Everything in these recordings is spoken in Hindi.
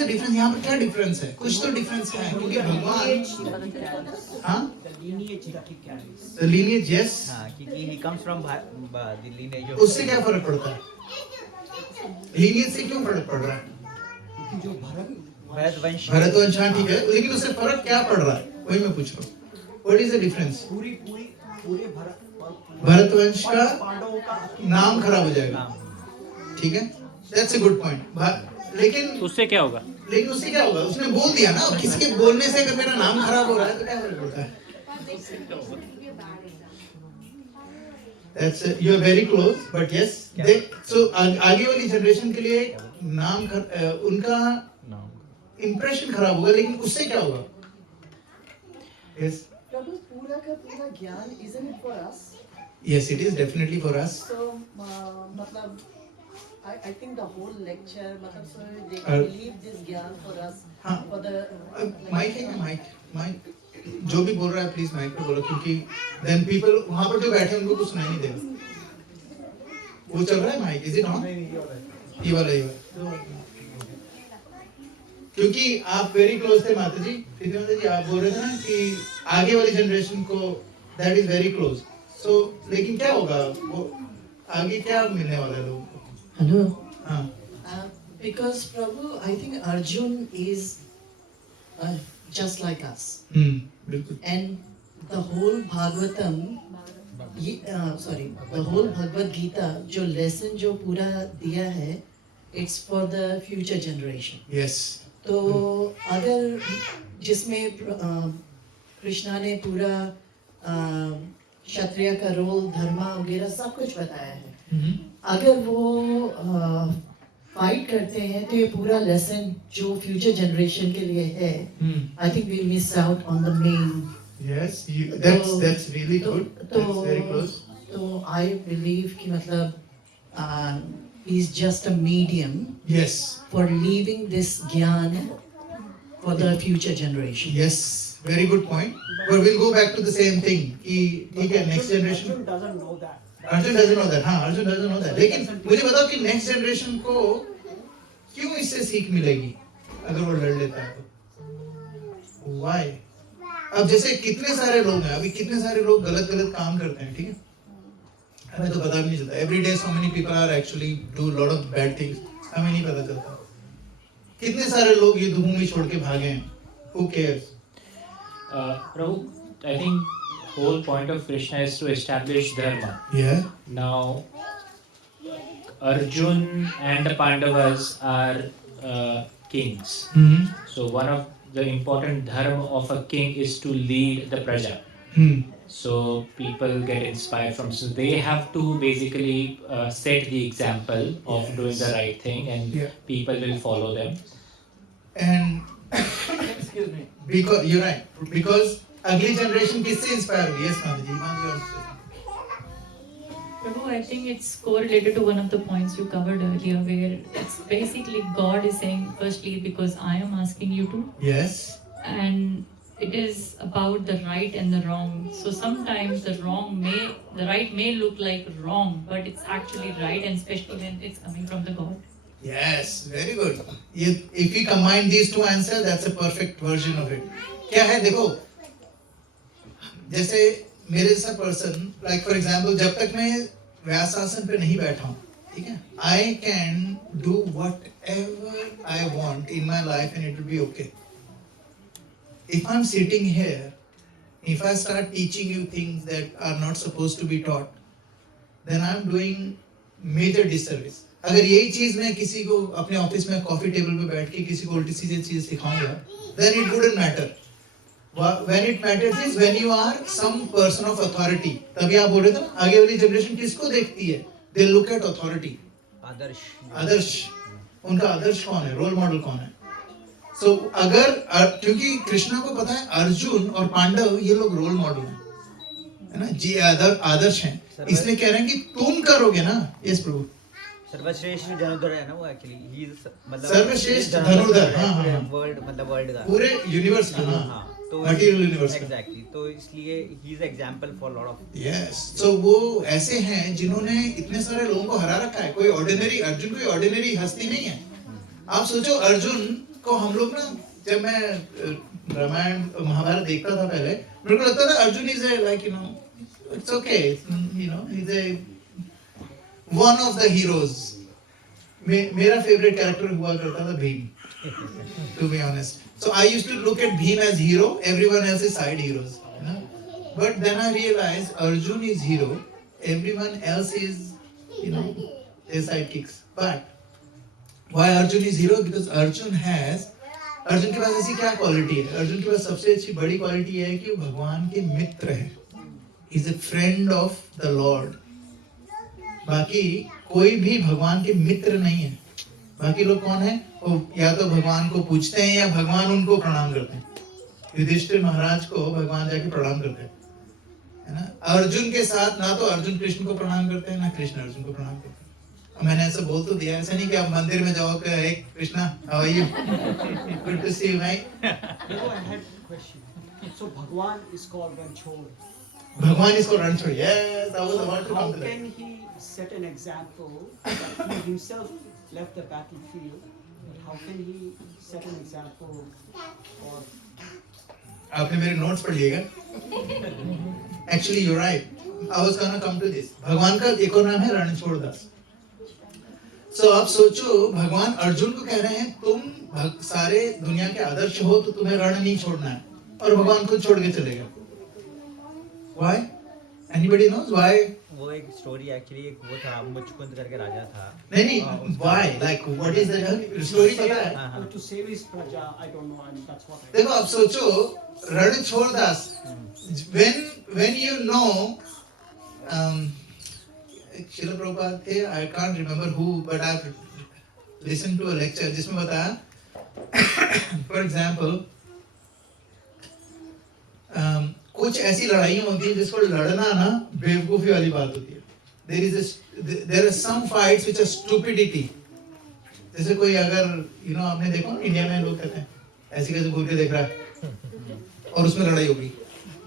The difference? यहाँ पर क्या डिफरेंस है? कुछ तो डिफरेंस है क्योंकि भगवान, हाँ, the lineage, yes, हाँ, क्योंकि he comes from the lineage of उससे क्या फर्क पड़ता है? लीनियज से क्यों फर्क पड़ रहा है? भरतवंश भरतवंश, हाँ ठीक है, लेकिन उससे फर्क क्या पड़ रहा है वही मैं पूछ रहा हूँ। What is the difference? पूरे भरतवंश का पांडवों का नाम खराब हो जाएगा, नाम ठीक है, दैट्स अ गुड पॉइंट। लेकिन उससे क्या होगा? उससे क्या होगा? उसने बोल दिया ना, किसी के बोलने से अगर मेरा नाम खराब हो रहा है तो क्या फर्क पड़ता है? That's you are very close, but yes, they so आगे वाली जनरेशन के लिए नाम उनका नाम इंप्रेशन खराब होगा, लेकिन उससे क्या होगा? Yes, प्रभु पूरा का पूरा ज्ञान isn't it for us? yes, it is definitely for us. So मतलब I think the whole lecture मतलब so they Uh, believe this ज्ञान for us हाँ, for the माइक है क्या? माइक जो भी बोल रहा है प्लीज माइक पे बोलो, क्योंकि देन पीपल वहां पर जो बैठे हैं उनको कुछ सुनाई नहीं देगा। वो चल रहा है माइक, इज इट ऑन? ये वाला क्योंकि आप वेरी क्लोज थे माता जी, माता जी आप बोल रहे थे ना कि आगे वाली जनरेशन को दैट इज वेरी क्लोज, सो लेकिन क्या होगा, वो आगे क्या मिलने वाला है लोगों को? Hello. हाँ, Because Prabhu, I think Arjun is just like us, बिल्कुल, and the whole Bhagavatam, the whole Bhagavad Gita, जो lesson जो पूरा दिया है, it's for the future generation. Yes, तो अगर जिसमें कृष्णा ने पूरा क्षत्रिय का रोल, धर्मा वगैरह सब कुछ बताया है, अगर वो फाइट करते हैं तो ये पूरा लेसन जो फ्यूचर जनरेशन के लिए है, I think we miss out on the main. Yes, that's really good, that's very close. तो आई बिलीव कि मतलब he is just a medium yes, for leaving this gyan for the future generation. yes, very good point, but we'll go back to the same thing कि ठीक है, next generation Arjun doesn't know that. Arjun doesn't know that, हाँ, Arjun doesn't know that, लेकिन मुझे बताओ कि next generation को क्यों इससे सीख मिलेगी अगर वो लड़ लेता है तो? Why? अब जैसे कितने सारे लोग हैं, अभी कितने सारे लोग गलत काम करते हैं, ठीक है, हमें तो पता भी नहीं चलता, every day so many people are actually do lot of bad things, हमें नहीं पता चलता, कितने सारे लोग ये भूमि छोड़ के भागे हैं, who cares? Prabhu, I think whole point of Krishna is to establish dharma. Yeah. Now, Arjun and the Pandavas are kings. So one of the important dharma of a king is to lead the praja. So people get inspired from. So they have to basically set the example of doing the right thing, and people will follow them. And Excuse me. because you're right, because अगली generation किससे inspire हुई? Yes, माता जी, Prabhu, I think it's correlated to one of the points you covered earlier, where it's basically God is saying, firstly, because I am asking you to, Yes. and it is about the right and the wrong. So sometimes the right may look like wrong, but it's actually right, and especially when it's coming from the God. Yes, very good. If we combine these two answers, that's a perfect version of it. क्या है देखो, जैसे मेरे जैसा पर्सन, like for example, जब तक मैं व्यासासन पे नहीं बैठा हूँ, ठीक है, I can do whatever I want in my life and it will be okay. If I'm sitting here, if I start teaching you things that are not supposed to be taught, then I'm doing major disservice. अगर यही चीज मैं किसी को अपने ऑफिस में कॉफी टेबल पे बैठ के किसी को उल्टी सीधी चीज सिखाऊंगा, then it wouldn't matter. When it matters is when you are some person of authority. तभी आप बोल रहे थे ना, आगे वाली जनरेशन किसको देखती है? They look at authority. आदर्श, उनका आदर्श कौन है? रोल मॉडल कौन है? So अगर क्योंकि कृष्णा को पता है अर्जुन और पांडव ये लोग रोल मॉडल हैं, है ना जी, आदर्श हैं, इसलिए कह रहे हैं कि तुम करोगे ना। यस प्रभु, सर्वश्रेष्ठ धनुर्धर है ना वो, एक्चुअली ही मतलब सर्वश्रेष्ठ धनुर्धर, हाँ, वर्ल्ड मतलब वर्ल्ड का, पूरे यूनिवर्स का, हाँ, तो मटेरियल यूनिवर्स का, एग्जैक्टली, तो इसलिए he is example for lot of. Yes, तो वो ऐसे हैं जिन्होंने इतने सारे लोगों को हरा रखा है। कोई ऑर्डिनरी अर्जुन कोई ऑर्डिनरी हस्ती नहीं है। आप सोचो अर्जुन को हम लोग ना, जब मैं रामायण महाभारत देखता था पहले, मेरे को लगता था Arjun is like you know it's okay, you know is a one of the heroes. मेरा फेवरेट कैरेक्टर हुआ करता था Bheem, to be honest. So I used to look at Bhim as hero, everyone else is side heroes, you know. But then I realized Arjun is hero, everyone else is, you know, their sidekicks. But why Arjun is hero? Because Arjun के पास ऐसी क्या क्वालिटी है? अर्जुन के पास सबसे अच्छी बड़ी क्वालिटी है कि वो भगवान के मित्र है. He is a friend of the Lord. बाकी कोई भी भगवान के मित्र नहीं है. बाकी लोग कौन है? वो या तो भगवान को पूछते हैं या भगवान उनको प्रणाम करते हैं. युधिष्ठिर महाराज को भगवान जाके प्रणाम करते हैं, है ना. अर्जुन के साथ ना तो अर्जुन कृष्ण को प्रणाम करते हैं ना कृष्ण अर्जुन को प्रणाम करते हैं. मैंने ऐसा बोल तो दिया, ऐसा नहीं कि आप मंदिर में जाओ कि हे Krishna, how are you, good to see you भाई. I had a question. So Bhagwan is called Ranchhod. भगवान इसको Ranchhod. Yes, I was about to How come to that. can he set an example that he himself left the battlefield, but how can he set an example or आपने मेरे नोट्स पढ़ लिएगा. Actually you right, I was gonna come to this. भगवान का एक और नाम है रणछोड़ दास. सो आप सोचो, भगवान अर्जुन को कह रहे हैं तुम सारे दुनिया के आदर्श हो तो तुम्हें रण नहीं छोड़ना है, और भगवान खुद छोड़ के चलेगा. व्हाई? Anybody knows why? वो एक स्टोरी एक्चुअली, एक वो था मुचकुंद करके राजा था. नहीं, why, like what is the story पता है? हाँ. to save his praja? I don't know, and that's what I. देखो आप सोचो, Ranchhod Das, when you know, शिला प्रभुपाद थे, I can't remember who, but I've listened to a lecture जिसमें बताया, for example, कुछ ऐसी लड़ाइयाँ होती हैं जिसको लड़ना ना बेवकूफी वाली बात होती है. there are some fights which are stupidity. जैसे कोई अगर आपने देखो इंडिया में लोग कहते हैं ऐसे कैसे घूर के देख रहा है और उसमें लड़ाई होगी,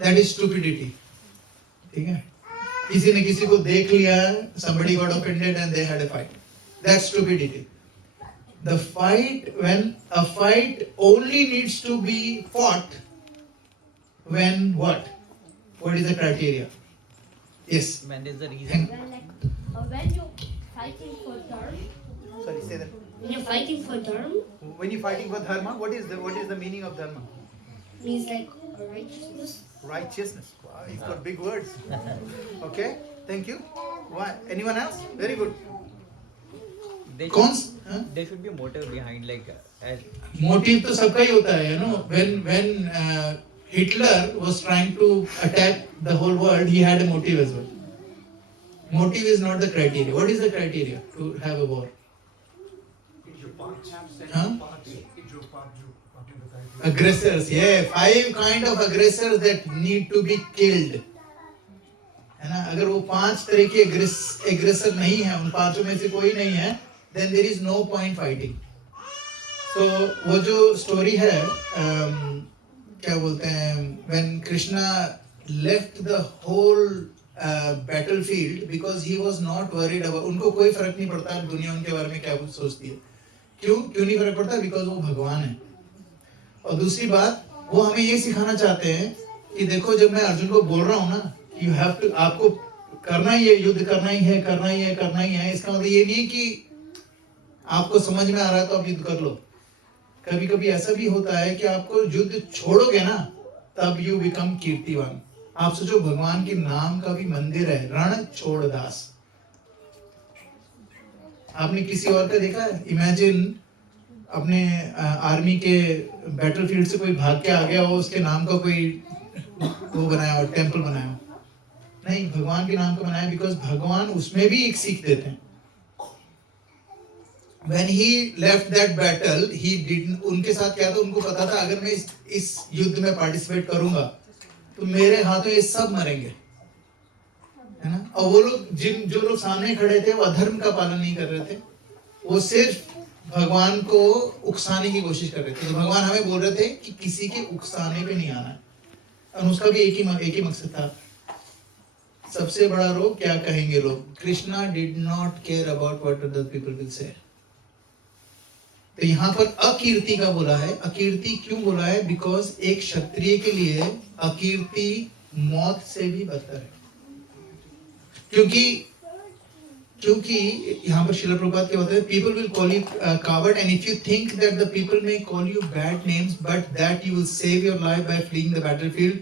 that is stupidity. ठीक है, किसी ने किसी को देख लिया, somebody got offended and they had a fight, that's stupidity. The fight, when a fight only needs to be fought when what is the criteria? Yes, When there's a reason. When you're fighting for dharma, sorry, say that. when you're fighting for dharma, When you're fighting for dharma, what is the meaning of dharma? means like righteousness. Righteousness. Wow, you've got big words. Okay, thank you. Why? Anyone else? Very good. There कौन? there should be a motive behind, like as motive तो सबका ही होता है, when Hitler was trying to attack the whole world, he had a motive as well. Motive is not the criteria. What is the criteria to have a war? Huh? Aggressors, yeah, 5 kind of aggressors that need to be killed. है ना? अगर वो 5 तरह के aggressor नहीं है, उन 5 में से कोई नहीं है, then there is no point fighting. तो वो जो स्टोरी है, क्या बोलते हैं, when Krishna left the whole battlefield because he was not worried about, उनको कोई फर्क नहीं पड़ता दुनिया उनके बारे में क्या कुछ सोचती है. क्यों नहीं फर्क पड़ता? Because वो भगवान है. और दूसरी बात, वो हमें ये सिखाना चाहते हैं कि देखो, जब मैं अर्जुन को बोल रहा हूँ ना, you have to, आपको करना ही है, युद्ध करना ही है, इसका मतलब ये नहीं कि आपको समझ में आ रहा है तो आप युद्ध कर लो. कभी कभी ऐसा भी होता है कि आपको युद्ध छोड़ोगे ना, तब यू बिकम कीर्तिवान. आप सोचो, भगवान के नाम का भी मंदिर है, रणछोड़ दास. आपने किसी और का देखा है? इमेजिन अपने आर्मी के बैटलफील्ड से कोई भाग के आ गया हो, उसके नाम का कोई वो बनाया हो, टेम्पल बनाया हो. नहीं, भगवान के नाम का बनाया, बिकॉज भगवान उसमें भी एक सीख देते हैं. When he left that battle, he didn't, उनके साथ क्या था, उनको पता था अगर मैं इस युद्ध में पार्टिसिपेट करूंगा तो मेरे हाथों ये सब मरेंगे, है ना. और वो लोग जो लोग सामने खड़े थे, वो अधर्म का पालन नहीं कर रहे थे, वो सिर्फ भगवान को उकसाने की कोशिश कर रहे थे. तो भगवान हमें बोल रहे थे कि किसी के उकसाने पे नहीं आना है, और उसका भी एक ही मकसद था. सबसे बड़ा रोग, क्या कहेंगे लोग. Krishna did not care about what other people will say. तो यहाँ पर अकीर्ति का बोला है. अकीर्ति क्यों बोला है? बिकॉज एक क्षत्रिय के लिए अकीर्ति मौत से भी बदतर है. क्योंकि यहाँ पर श्रील प्रभुपाद क्या होता है, people will call you coward and if you think that the people may call you bad names but that you will save your life by fleeing the battlefield,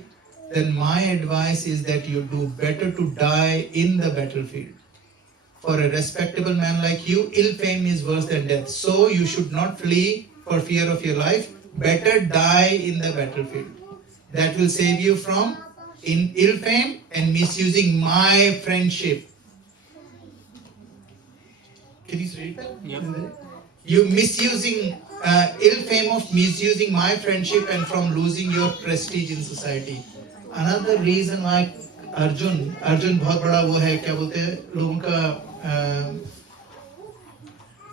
then my advice is that you do better to die in the battlefield. For a respectable man like you, ill fame is worse than death. So you should not flee for fear of your life. Better die in the battlefield. That will save you from ill fame and misusing my friendship. Can you read that? Yep. You misusing ill fame of misusing my friendship and from losing your prestige in society. Another reason why Arjun बहुत बड़ा वो है, क्या बोलते हैं, लोगों का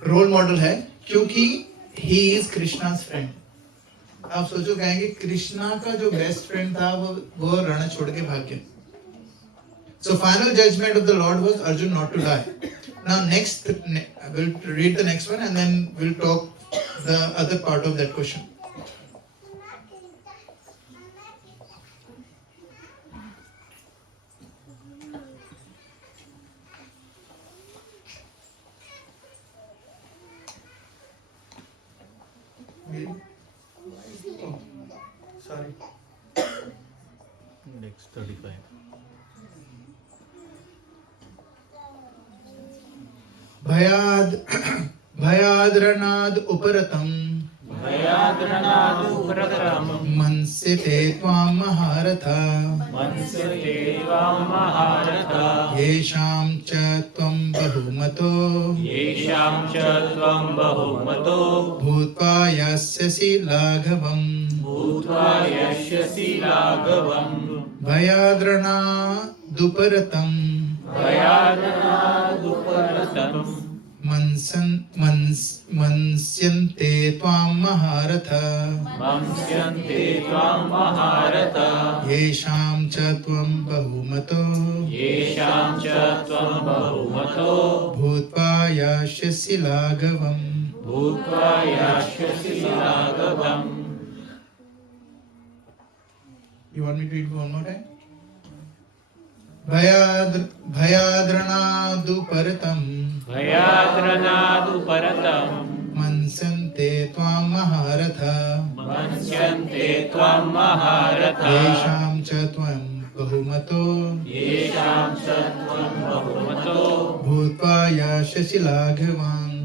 रोल मॉडल है, क्योंकि he is कृष्णा's friend. आप सोचो कहेंगे कृष्णा का जो बेस्ट फ्रेंड था वो रण छोड़ के भाग गया. So final judgment of the Lord was Arjun not to die. Now next we'll read the next one and then we'll talk the other part of that question. Oh, sorry. Next 35. भयाद्रणाद् उपरतम् मंस्यते त्वां महारथा येषां च त्वं बहुमतो भूत्वा यास्यसि लाघवम् भयाद्रणादुपरतम् मंस्यन्ते त्वां महारथा येषां च त्वं बहुमतो भूत्वा यास्यसि लाघवम्. You want me to read one more time? भयाद्रणादुपरतम् मंस्यन्ते त्वां महारथा येषां च त्वं बहुमतो भूत्वा यास्यसि लाघवम्.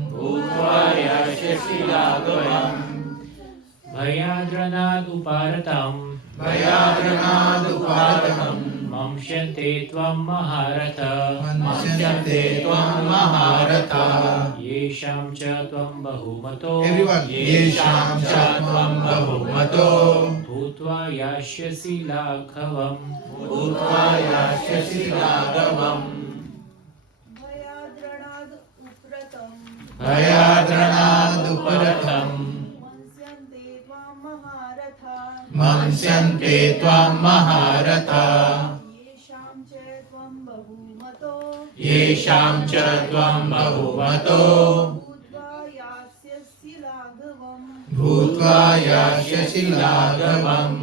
भयाद्रणादुपरतम् मंस्यन्ते त्वं महारथा येषां च त्वं बहुमतो Everyone, येषां च त्वं बहुमतो भूत्वा यास्यसि लाघवम्. भयाद्रणादुपरतम् मंस्यन्ते त्वां महारथा येषां च त्वं बहुमतो भूत्वा यास्यसि लाघवम्.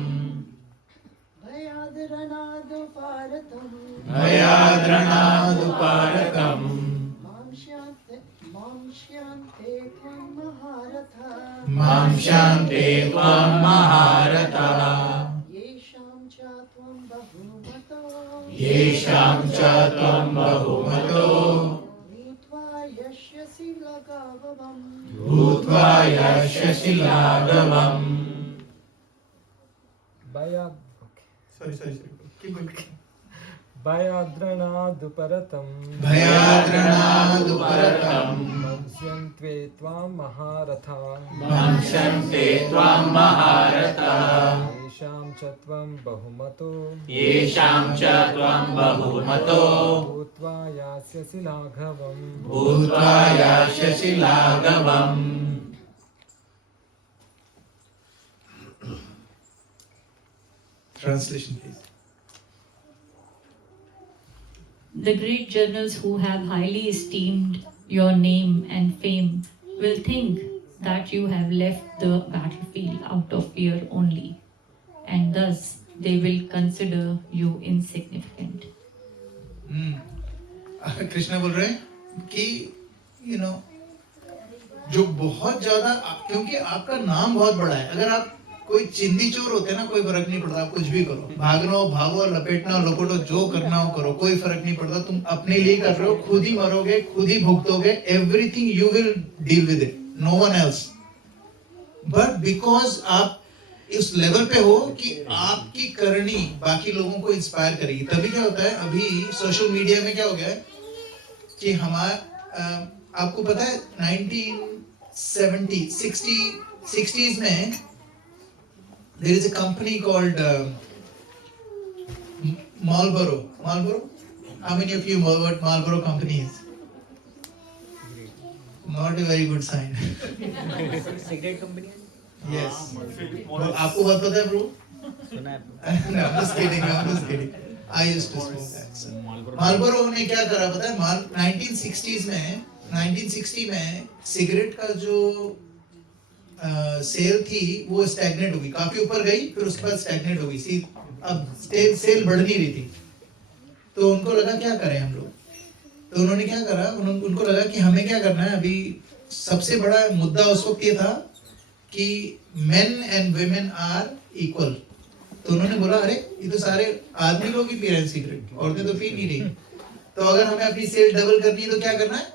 भयाद्रणादुपरतम् मंस्यन्ते त्वां महारथा येषां च त्वं बहुमतो भूत्वा यास्यसि लाघवम्. Sorry. Keep going. भयाद्रणादुपरतम् मंस्यन्ते त्वां महारथा येषां च त्वं बहुमतो भूत्वा यास्यसि लाघवम्. Translation, please. The great generals who have highly esteemed your name and fame will think that you have left the battlefield out of fear only, and thus they will consider you insignificant. Krishna बोल रहे हैं कि जो बहुत ज्यादा, क्योंकि आपका नाम बहुत बड़ा है, अगर आप कोई चिंदी चोर होते ना, कोई फर्क नहीं पड़ता, आप कुछ भी करो, भागना हो भागो, लपेटना हो लपेटो, जो करना हो करो, कोई फर्क नहीं पड़ता, तुम अपने लिए कर रहे हो, खुद ही मरोगे, खुद ही भुगतोगे, everything you will deal with it, no one else. But because आप इस लेवल पे हो कि आपकी करनी बाकी लोगों को इंस्पायर करेगी, तभी क्या होता है, अभी सोशल मीडिया में क्या हो गया है कि आपको पता है 1960s में there is a company called Marlboro. How many of you know what Marlboro company is? Not a very good sign. Cigarette company है? Yes. आपको बहुत पता है bro? सुना है? No, I'm just kidding. I used to smoke that. So. Marlboro ने क्या करा पता है? 1960 में सिगरेट का जो सेल थी वो स्टैग्नेट हो गई, काफी ऊपर गई, फिर उसके बाद स्टैग्नेट हो गई, अब सेल बढ़ नहीं रही थी। तो उनको लगा क्या करें हम लोग, तो उन्होंने क्या करा, उनको लगा कि हमें क्या करना है, अभी सबसे बड़ा मुद्दा उस वक्त ये था कि men and women are equal. तो उन्होंने बोला अरे ये तो सारे आदमी लोग ही पी रहे हैं सिगरेट, औरतें तो पी नहीं रही, तो अगर हमें अपनी सेल डबल करनी है तो क्या करना है,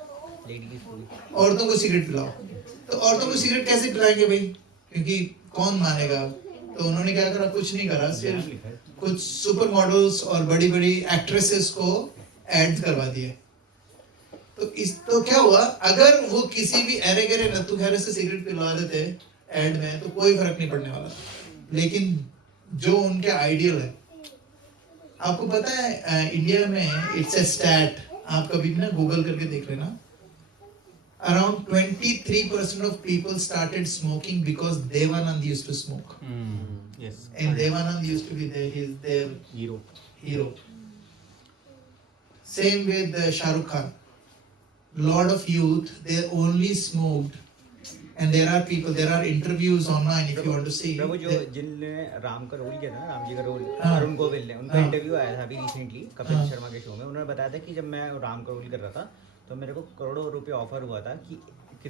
औरतों को सिगरेट पिलाओ। तो औरतों को सिगरेट कैसे पिलाएंगे भाई, क्योंकि कौन मानेगा। तो उन्होंने क्या करा, कुछ नहीं करा, सिर्फ कुछ सुपर मॉडल्स और बड़ी बड़ी एक्ट्रेसेस को एड्स करवा दिए। तो क्या हुआ, अगर वो किसी भी अरे गरे नत्थु खैरे से सिगरेट पिलवा देते एड में तो कोई फर्क नहीं पड़ने वाला, लेकिन जो उनके आइडियल है, आपको पता है इंडिया में इट्स ए स्टैट, आप कभी भी ना गूगल करके देख लेना, around 23% of people started smoking because Devanand used to smoke. Yes. And Devanand used to be their hero. Same with Shah Rukh Khan. Lot of youth, they only smoked, and there are interviews online if you want to see. प्रभु जो जिनने राम का रोल किया था ना, राम जी का रोल, अरुण गोविल ने, उनका इंटरव्यू आया था अभी रिसेंटली कपिल शर्मा के शो में। उन्होंने बताया था कि जब मैं राम का रोल कर रहा था तो मेरे को करोड़ों रुपए ऑफर हुआ था कि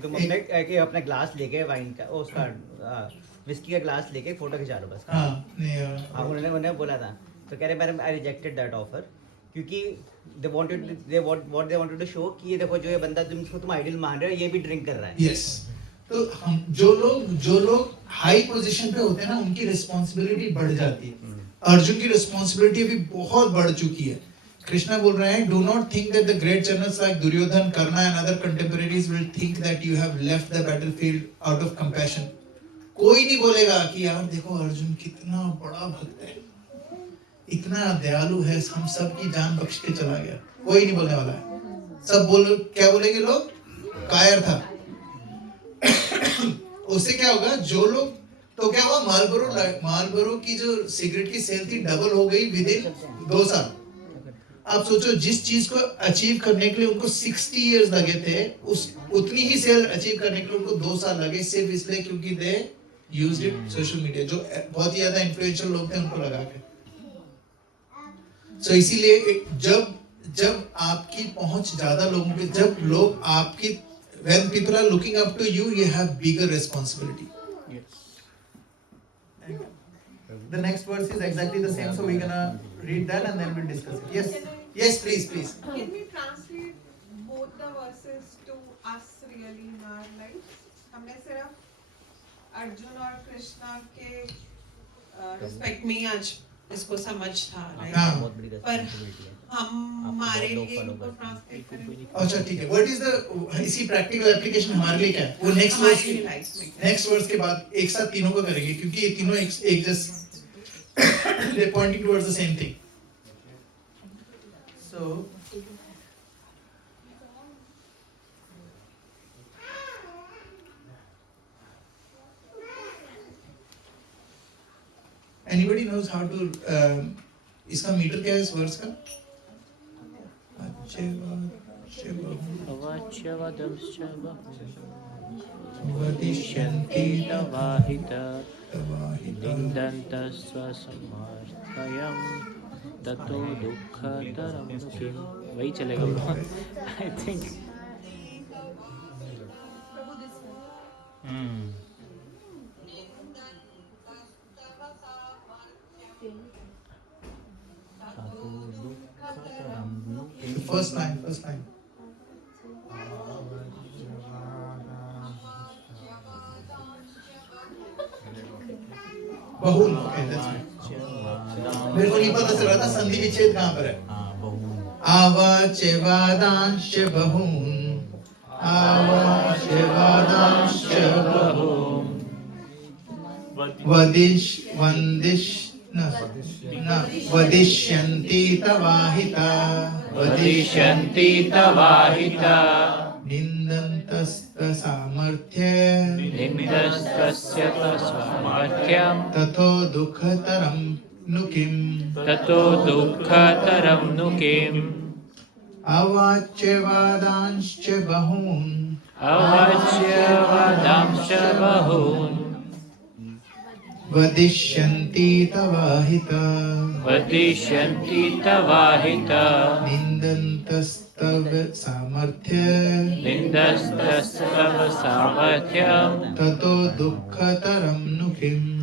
तुम अपना ग्लास लेके वाइन का उसका विस्की का ग्लास लेके फोटो खिंचा लो बस। उन्होंने बोला था, तो कह रहे madam I rejected that offer, क्योंकि they wanted to show कि ये देखो जो ये बंदा तुम आइडियल मान रहे हो, ये भी ड्रिंक कर रहा है। Yes. तो हम जो लोग हाई पोजीशन पे होते हैं ना, उनकी रिस्पॉन्सिबिलिटी बढ़ जाती है। अर्जुन की रिस्पॉन्सिबिलिटी अभी बहुत बढ़ चुकी है। कृष्णा बोल रहे हैं, do not think that the great generals like Duryodhan, Karna and other contemporaries will think that you have left the battlefield out of compassion. कोई नहीं बोलेगा कि यार देखो अर्जुन कितना बड़ा भक्त है, इतना दयालु है, हम सब की जान बख्श के चला गया, कोई नहीं बोलने वाला है। सब क्या बोलेंगे लोग, कायर था। उससे क्या होगा, जो लोग, तो क्या हुआ, मार्लबोरो की जो सिगरेट की सेल थी डबल हो गई विद इन 2 साल। आप सोचो, जिस चीज को अचीव करने के लिए उनको 60 इयर्स लगे थे, उतनी ही सेल अचीव करने के लिए उनको 2 साल लगे, सिर्फ इसलिए क्योंकि they used it social media, जो बहुत ही ज्यादा इन्फ्लुएंशियल लोग थे उनको लगा के। सो इसीलिए जब आपकी पहुंच ज्यादा लोगों पे, जब लोग आपकी, when people are looking up to you, you have bigger responsibility. Yes. The next verse is exactly the same, so we're gonna read that and then we'll discuss it. Yes, please. Can we translate both the verses to us really in our lives? हमने सिर्फ अर्जुन और कृष्णा के रिस्पेक्ट में आज इसको समझ था, पर हमारे लिए इनको ट्रांसलेट करें। अच्छा ठीक है, व्हाट इज द इसी प्रैक्टिकल एप्लीकेशन हमारे लिए क्या है, वो नेक्स्ट वर्स के बाद एक साथ तीनों को करेंगे, क्योंकि ये तीनों एक just they pointing towards the same thing. So anybody knows how to इसका मीटर क्या है इस वर्स का? वदिष्यन्ति तवाहिता तवाहिता निन्दन्तस्वसमर्थयं ततो दुःखतरं किं। वही चलेगा bro, I think. First line. बहुल, okay, that's right. मेरे को नहीं पता चल रहा था संधि विच्छेद कहाँ पर है। आवाच्यवादांश्च बहून्, आवाच्यवादांश्च बहून्, वदिष्यन्ति तवाहिता, वदिष्यन्ति तवाहिता निन्दन्तस्तसामर्थ्य सामर्थ्यं ततो दुःखतरं नु किम्। अवाच्यवादांश्च बहून्, अवाच्यवादांश्च बहून् वदिष्यन्ति तवाहिता, निन्दन्तस्तव सामर्थ्यं ततो दुःखतरं नु किम्।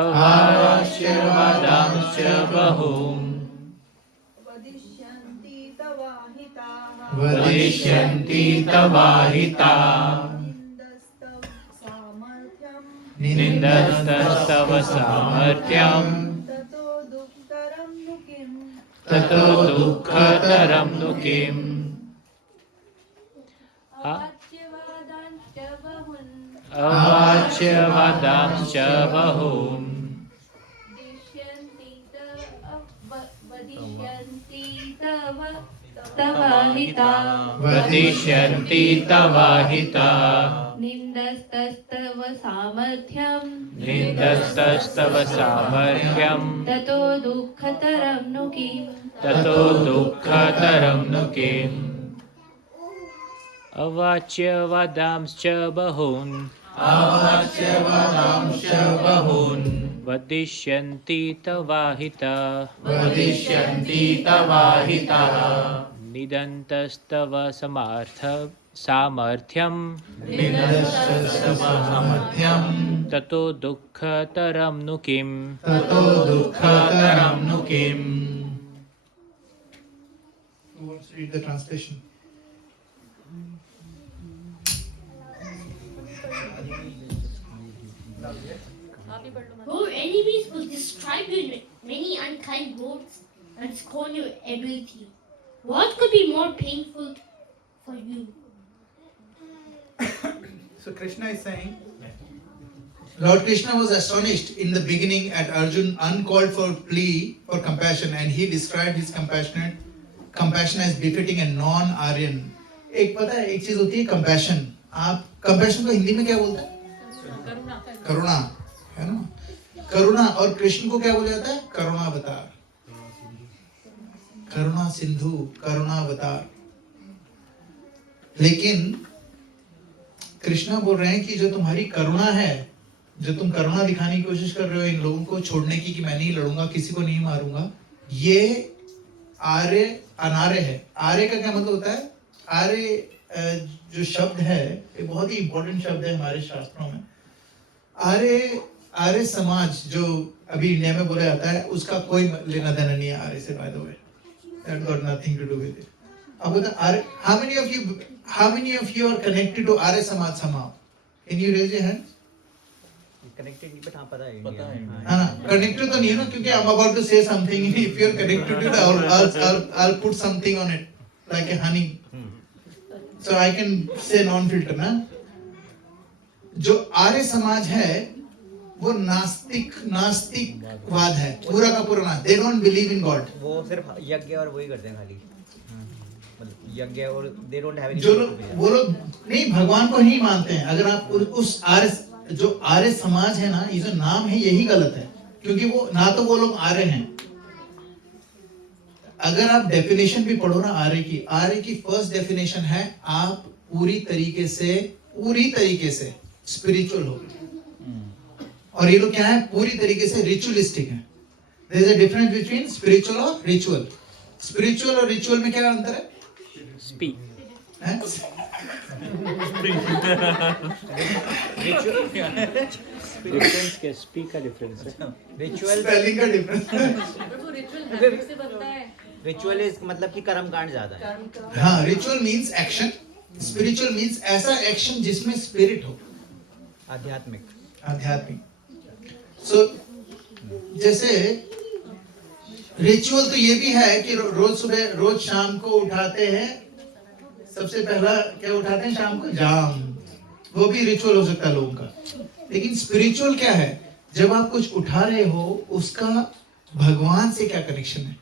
अवाच्यवादांश्च बहून् वदिष्यन्ति तवाहिता निन्दन्तस्तव सामर्थ्यं ततो दुःखतरं नु किम्। अवाच्यवादांश्च बहून् वदिष्यन्ति तवाहिता निन्दस्तस्तव सामर्थ्यं ततो दुःखतरं नु किम्। अवाच्यवादांश्च बहून् वदिष्यन्ति तवाहिता निदन्तस्तव सामर्थ्यं ततो दुःखतरं नु किम्। Who wants to read the translation? Your enemies will describe you in many unkind words and scorn your ability. What could be more painful for you? So Krishna is saying, Lord Krishna was astonished in the beginning at Arjun uncalled for plea for compassion, and he described his compassion as befitting a non-Aryan. एक पता है एक चीज होती है compassion. आप compassion को हिंदी में क्या बोलते हैं? करुणा, है ना? करुणा, और कृष्ण को क्या बोला जाता है? करुणावतार, करुणा सिंधु, करुणावतार। लेकिन कृष्णा बोल रहे हैं कि जो तुम्हारी करुणा है, जो तुम करुणा दिखाने की कोशिश कर रहे हो इन लोगों को छोड़ने की, कि मैं नहीं लड़ूंगा, किसी को नहीं मारूंगा, ये आर्य अनार्य है। आर्य का क्या मतलब होता है? आर्य जो शब्द है ये बहुत ही इंपॉर्टेंट शब्द है हमारे शास्त्रों में। आर्य समाज जो अभी इंडिया में बोला जाता है, उसका कोई लेना देना नहीं है आर्य से, by the way, that got nothing to do with it. अब बता, how many of you are connected to Arya Samaj somehow? Can you raise your hand? Connected नहीं, बट हाँ पता है है ना, कनेक्टेड तो नहीं है ना, क्योंकि I'm about to say something. If you are connected to it, I'll put something on it like a honey, so I can say non-filter ना। जो आर्य समाज है वो नास्तिकवाद है, पूरा का पूरा ना। They don't believe in God. वो सिर्फ यज्ञ और वही करते हैं खाली, मतलब यज्ञ, और they don't have any। जो लोग, वो लोग नहीं, भगवान को नहीं मानते हैं। अगर आप उस आर्य, जो आर्य समाज है ना, ये जो नाम है यही गलत है, क्योंकि वो ना तो वो लोग आर्य हैं, अगर आप डेफिनेशन भी पढ़ो ना आर्य की फर्स्ट डेफिनेशन है आप पूरी तरीके से स्पिरिचुअल हो। और ये लोग क्या है, पूरी तरीके से रिचुअलिस्टिक है। There is a difference between spiritual और रिचुअल। स्पिरिचुअल और रिचुअल में क्या अंतर है? स्पीक हैं? डिफरेंस क्या स्पीक का डिफरेंस है? रिचुअल स्पेलिंग का डिफरेंस। रिचुअल इज मतलब कि कर्मकांड ज्यादा है। हाँ, ritual means action, spiritual means ऐसा एक्शन जिसमें स्पिरिट हो, आध्यात्मिक। सो जैसे रिचुअल तो ये भी है कि रोज सुबह रोज शाम को उठाते हैं, सबसे पहला क्या उठाते हैं शाम को? जाम। वो भी रिचुअल हो सकता है लोगों का। लेकिन स्पिरिचुअल क्या है? जब आप कुछ उठा रहे हो उसका भगवान से क्या कनेक्शन है?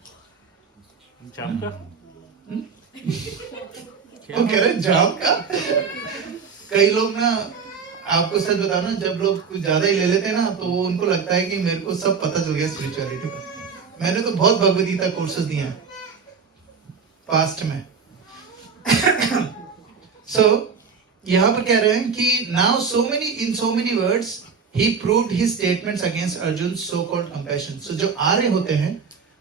जाम का? वो कह रहे हैं जाम का। कई लोग ना, आपको सच बताओ ना, जब लोग कुछ ज्यादा ही ले लेते हैं ना तो उनको लगता है कि मेरे को सब पता चल गया स्पिरिचुअलिटी का। मैंने तो बहुत भगवद गीता कोर्सेज दिए हैं पास्ट में। So यहाँ पर कह रहे हैं कि now in so many words he proved his statements against Arjun's so-called compassion. So जो आर्य होते हैं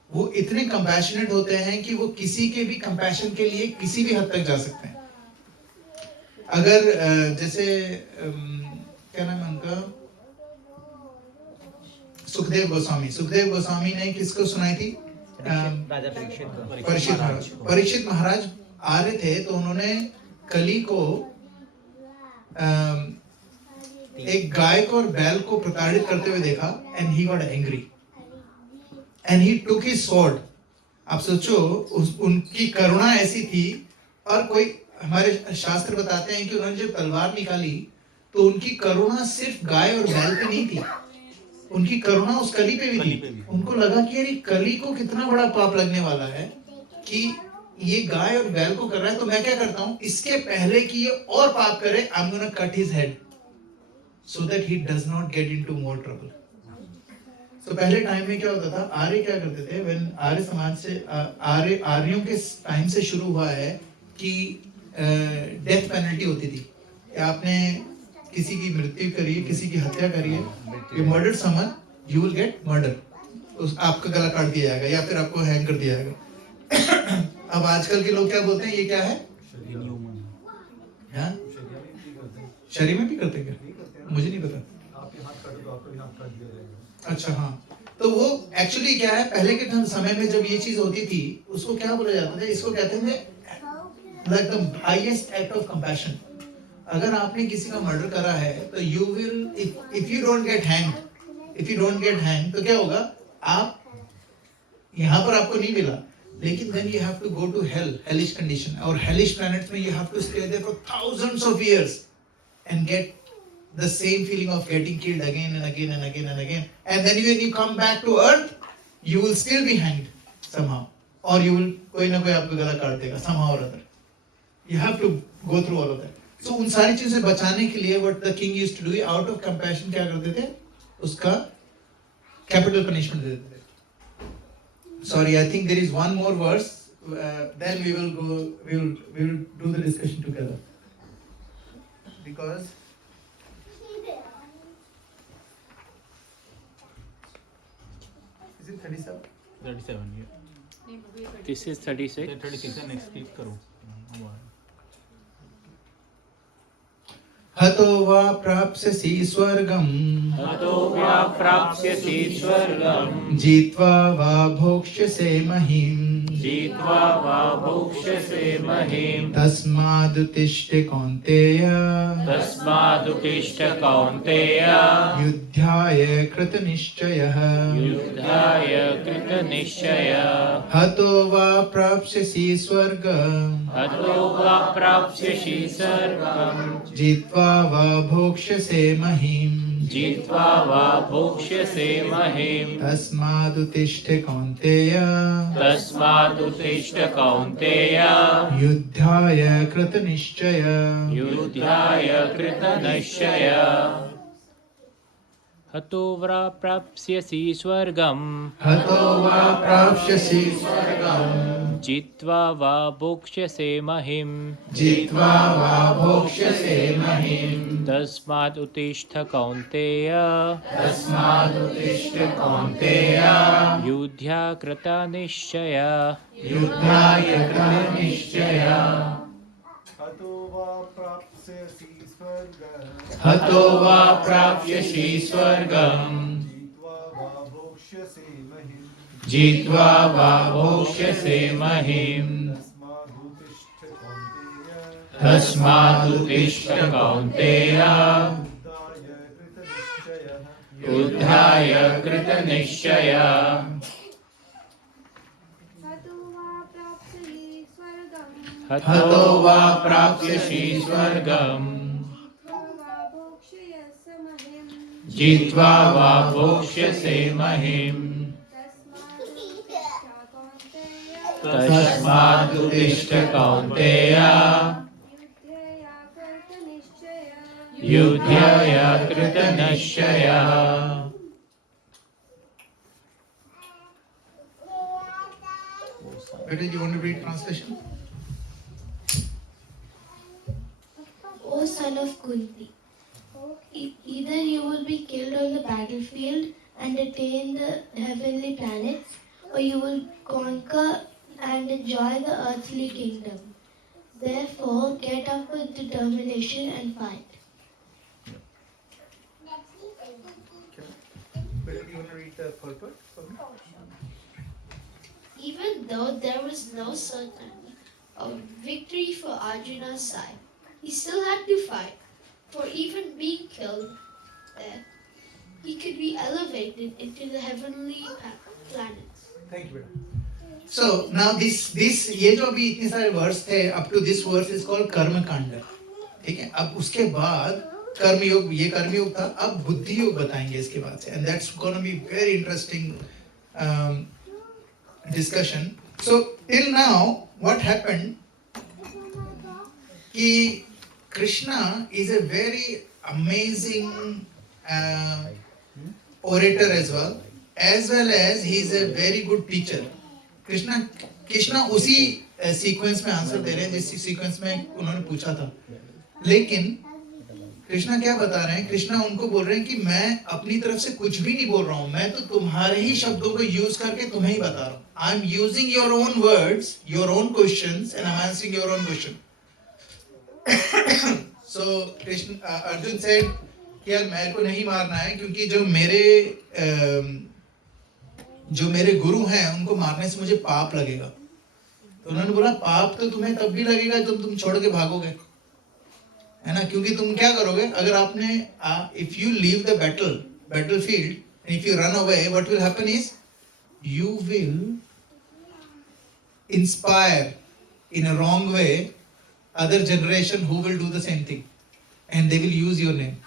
वो इतने compassionate होते हैं कि वो किसी के भी compassion के लिए किसी भी हद तक जा सकते हैं। अगर जैसे क्या नाम है उनका, सुखदेव गोस्वामी ने किसको सुनाई थी? राजा परीक्षित महाराज आर्य थे, तो उन्होंने कली को एक गाय को और बैल को प्रताड़ित करते हुए देखा and he got angry and he took his sword. आप सोचो उनकी करुणा ऐसी थी। और कोई हमारे शास्त्र बताते हैं कि उन्होंने जब तलवार निकाली तो उनकी करुणा सिर्फ गाय और बैल पे नहीं थी, उनकी करुणा उस कली पे भी थी। उनको लगा कि यार कली को कितना बड़ा पाप लगने वाला है कि ये गाय और बैल को कर रहा है, तो मैं क्या करता हूं, इसके पहले कि ये और पाप करे, I am gonna cut his head so that he does not get into more trouble. तो पहले टाइम में क्या होता था, आर्य क्या करते थे, व्हेन आर्य समाज से आर्यों के टाइम से शुरू हुआ है कि डेथ पेनल्टी होती थी। आपने किसी की मृत्यु करी है, किसी की हत्या करी है, you murdered someone, you will get murder, आपका गला काट दिया जाएगा या फिर आपको हैंग कर दिया जाएगा। अब आजकल के लोग क्या बोलते हैं, ये क्या है? शरीर में भी करते हैं क्या? मुझे नहीं पता। अच्छा हाँ, तो वो एक्चुअली क्या है, पहले के समय में जब ये चीज होती थी उसको क्या बोला जाता था, इसको कहते थे like the highest act of compassion. अगर आपने किसी का मर्डर करा है तो you will, if you don't get hang, तो क्या होगा, आप यहाँ पर आपको नहीं मिला, लेकिन then you have to go to hell, hellish condition, और hellish planets में you have to stay there for thousands of years and get the same feeling of getting killed again and again and again and again, and then when you come back to earth you will still be hanged somehow, or you will, कोई ना कोई आपका गला काट देगा somehow or other. You have to go through all of that. So उन सारी चीजों से बचाने के लिए what the king used to do, out of compassion क्या करते थे, उसका capital punishment दे देते थे। Sorry, I think there is one more verse. Then we will go. We will do the discussion together. Because is it 37? 37, yeah. This is 36. 36 है, next click करो। हतो वा प्राप्स्यसि स्वर्गम्, हतो वा प्राप्स्यसि स्वर्गम्, जित्वा वा भोक्ष्यसे महीम्, जित्वा वा भोक्ष्यसे महीम्, तस्मादुत्तिष्ठ कौन्तेय, तस्मादुत्तिष्ठ कौन्तेय, युद्धाय कृतनिश्चयः, युद्धाय कृतनिश्चयः, हतो वा प्राप्स्यसि स्वर्गम्, हतो वा प्राप्स्यसि स्वर्गम्, जित्वा वा भोक्ष्यसे महीम्, जित्वा वा भोक्ष्यसे महीम्, तस्मादुत्तिष्ठ कौन्तेय, तस्मादुत्तिष्ठ कौन्तेय, युद्धाय कृतनिश्चय। युद्धाय कृतनिश्चयः। हतो वा प्राप्स्यसि स्वर्गम् हतो वा प्राप्स्यसि स्वर्गम् जित्वा वा भोक्ष्यसे महिम् जित्वा वा भोक्ष्यसे महिम् तस्मात् उत्तिष्ठ कौन्तेय तस्मादुत्तिष्ठ कौन्तेय युद्ध्या कृता निश्चय युद्धाय कृतनिश्चय हतो वा प्राप्स्यसि स्वर्गम् हतो वा प्राप्स्यसि स्वर्गम् जित्वा वा भोक्ष्यसे जित्वा वा भोक्ष्यसे महिम् महिम् तस्मादुत्तिष्ठ कौन्तेय तस्मादुत्तिष्ठ कौन्तेय युद्धाय युद्धाय कृतनिश्चयः कृतनिश्चय हतो वा हतो वा प्राप्स्यसि स्वर्गम् प्राप्स्यसि स्वर्गम् जित्वा वा भोक्ष्यसे महिम् तस्मादुत्तिष्ठ कौन्तेय युद्धाय कृतनिश्चय Better, you want to read translation? O son of Kunti, either you will be killed on the battlefield and attain the heavenly planets, or you will conquer and enjoy the earthly kingdom. Therefore, get up with determination and fight. Better, you want to read the purport for me? Even though there was no certainty of victory for Arjuna's side, he still had to fight. For even being killed there, he could be elevated into the heavenly planets. Thank you, बेटा. So now this ये जो अभी इतने सारे वर्स थे up to this verse is called कर्म कांड. ठीक है. अब उसके बाद कर्मयोग, ये कर्मयोग था. अब बुद्धि योग बताएंगे इसके बाद से, and that's gonna be very interesting discussion. So till now what happened कि Krishna is a very amazing orator as well as he is a very good teacher. Krishna उसी सीक्वेंस में आंसर दे रहे हैं जिस सीक्वेंस में उन्होंने पूछा था. लेकिन कृष्णा क्या बता रहे हैं? कृष्णा उनको बोल रहे हैं कि मैं अपनी तरफ से कुछ भी नहीं बोल रहा हूँ, मैं तो तुम्हारे ही शब्दों को यूज करके तुम्हें ही बता रहा हूँ. I am using your own words, your own questions and I am answering your own question. So Arjun said कि यार मेरे को नहीं मारना है क्योंकि जो मेरे गुरु हैं उनको मारने से मुझे पाप लगेगा. तो उन्होंने बोला पाप तो तुम्हें तब भी लगेगा जब तुम छोड़ के भागोगे, है ना? क्योंकि तुम क्या करोगे अगर आपने if you leave the battlefield and if you run away, what will happen is you will inspire in a wrong way other generation who will do the same thing and they will use your name.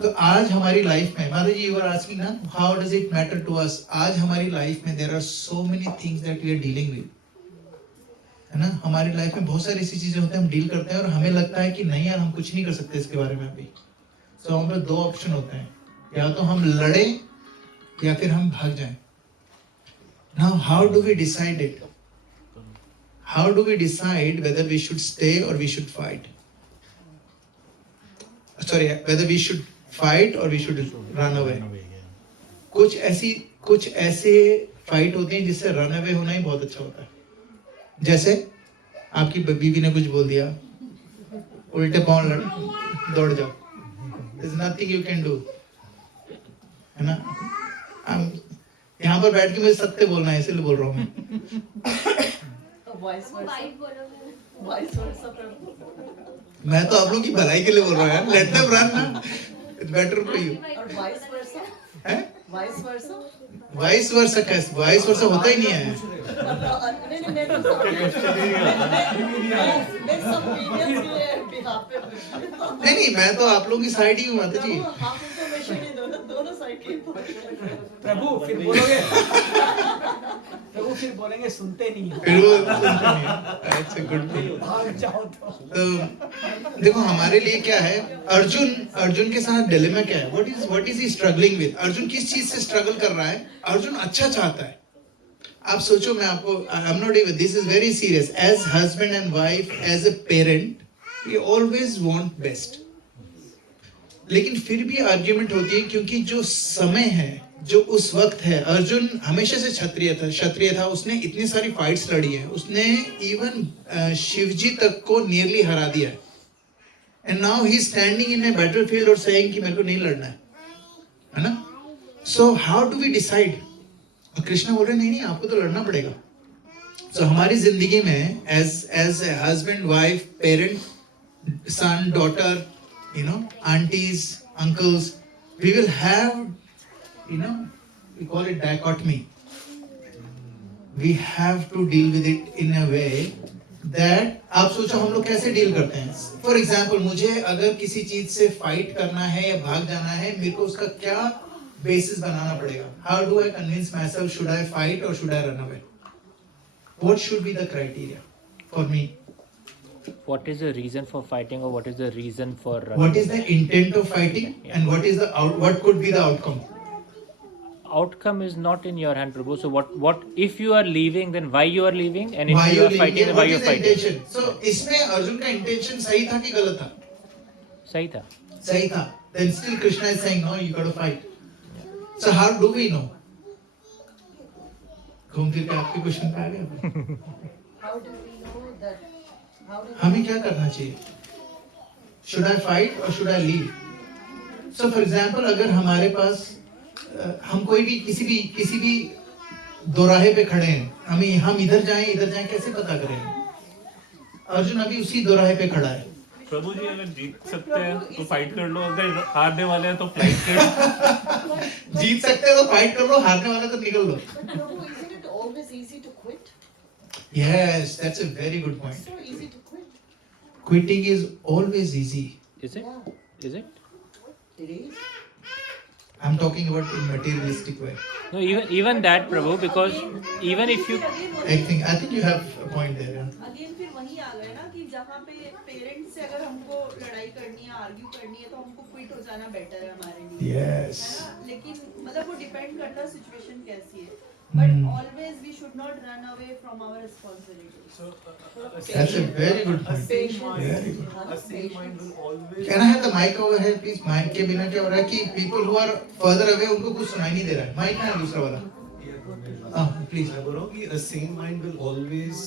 तो आज हमारी लाइफ में, Madhav ji, you were asking ना, how does it matter to us? आज हमारी लाइफ में there are so many things that we are dealing with, है ना? हमारी लाइफ में बहुत सारी ऐसी चीजें होती हैं हम डील करते हैं और हमें लगता है कि नहीं यार हम कुछ नहीं कर सकते इसके बारे में अभी. तो हम लोग दो ऑप्शन होते हैं, या तो हम लड़े या फिर हम भाग जाएं. Now how do we decide it? How do we decide whether we should stay or we should fight? Sorry, whether we should fight or we should run away. कुछ ऐसे फाइट होते हैं जिससे रन अवे होना ही बहुत अच्छा होता है. जैसे आपकी बीवी ने कुछ बोल दिया, उल्टे पांव दौड़ जाओ. There's nothing you can do, है ना? यहाँ पर बैठ के मुझे सत्य बोलना है इसलिए बोल रहा हूँ मैं. मैं तो आप लोग की भलाई के लिए बोल रहा हूँ यार. Let them run ना. It's better for you. हैं? Vice versa कैसे? Vice versa होता ही नहीं है. नहीं, मैं तो आप लोगों की साइड ही हूँ माता जी. प्रभु फिर बोलोगे, प्रभु फिर बोलेंगे सुनते नहीं. फिर वो सुनते नहीं. That's a good thing. तो देखो हमारे लिए क्या है, अर्जुन के साथ डिलेमा क्या है, what is he struggling with? Arjun किस चीज से स्ट्रगल कर रहा है? अर्जुन अच्छा चाहता है. आप सोचो, मैं आपको, I'm not even, this is very serious. As husband and wife, as a parent, we always want best. लेकिन फिर भी आर्ग्यूमेंट होती है, क्योंकि जो समय है, जो उस वक्त है, अर्जुन हमेशा से क्षत्रिय था. उसने इतनी सारी फाइट्स लड़ी है, उसने इवन शिवजी तक को नियरली हरा दिया है. And now he is standing in a battlefield और सेइंग कि मेरे को नहीं लड़ना है ना. So how do we decide? और कृष्ण बोल रहे नहीं, आपको तो लड़ना पड़ेगा. सो हमारी जिंदगी में as a husband, wife, parent, son, daughter, aunties, uncles, we will have, we call it dichotomy. We have to deal with it in a way that, आप सोचो हम लोग कैसे डील करते हैं. फॉर एग्जाम्पल, मुझे अगर किसी चीज से फाइट करना है या भाग जाना है, मेरे को उसका क्या बेसिस बनाना पड़ेगा? How do I convince myself, should I fight और should I run away? What should be the criteria for me? What is the reason for fighting, or what is the reason for What is the intent of fighting, and what could be the outcome? outcome is not in your hand, Prabhu. So what if you are leaving, then why you are leaving, and if Why you are leaving? fighting, then why What you is are the fighting? intention? So इसमें अर्जुन का intention सही था कि गलत था? सही था. सही था. Then still Krishna is saying no, you got to fight. So how do we know? घूम फिर के आपके क्वेश्चन पे आ गए. How do we know that? हमें क्या करना चाहिए? Should I fight or should I leave? So for example, अगर हमारे पास हम कोई भी किसी भी दोराहे पे खड़े हैं, हम इधर जाएं कैसे पता करें? अर्जुन अभी उसी दोराहे पे खड़ा है. प्रभु जी, अगर जीत सकते हैं तो फाइट कर लो, अगर हारने वाले हैं तो फ्लाइट कर. जीत सकते हो तो फाइट कर लो, हारने वाले तो निकल लो. But Prabhu, isn't it always easy to quit? Yes, that's a very good point. So easy to quit. Quitting is always easy. Is it? Yeah, Is it? it is. I'm talking about in materialistic way. No, even that, Prabhu, because even if you I think you have a point there. Yeah. Again फिर वही आ गए ना कि जहाँ पे पेरेंट्स से अगर हमको लड़ाई करनी है, आर्ग्यू करनी है, तो हमको क्विट हो जाना बेटर है हमारे लिए. Yes. है ना? लेकिन मतलब वो डिपेंड करता है सिचुएशन कैसी है. But always we should not run away from our responsibilities. That's a very good point. Very good. A sane mind will always. Can I have the mic over here, please? Mic के बिना क्या हो रहा है कि people who are further away उनको कुछ सुनाई नहीं दे रहा है. Mic है दूसरा वाला. Please. मैं बोल रहा हूँ कि a sane mind will always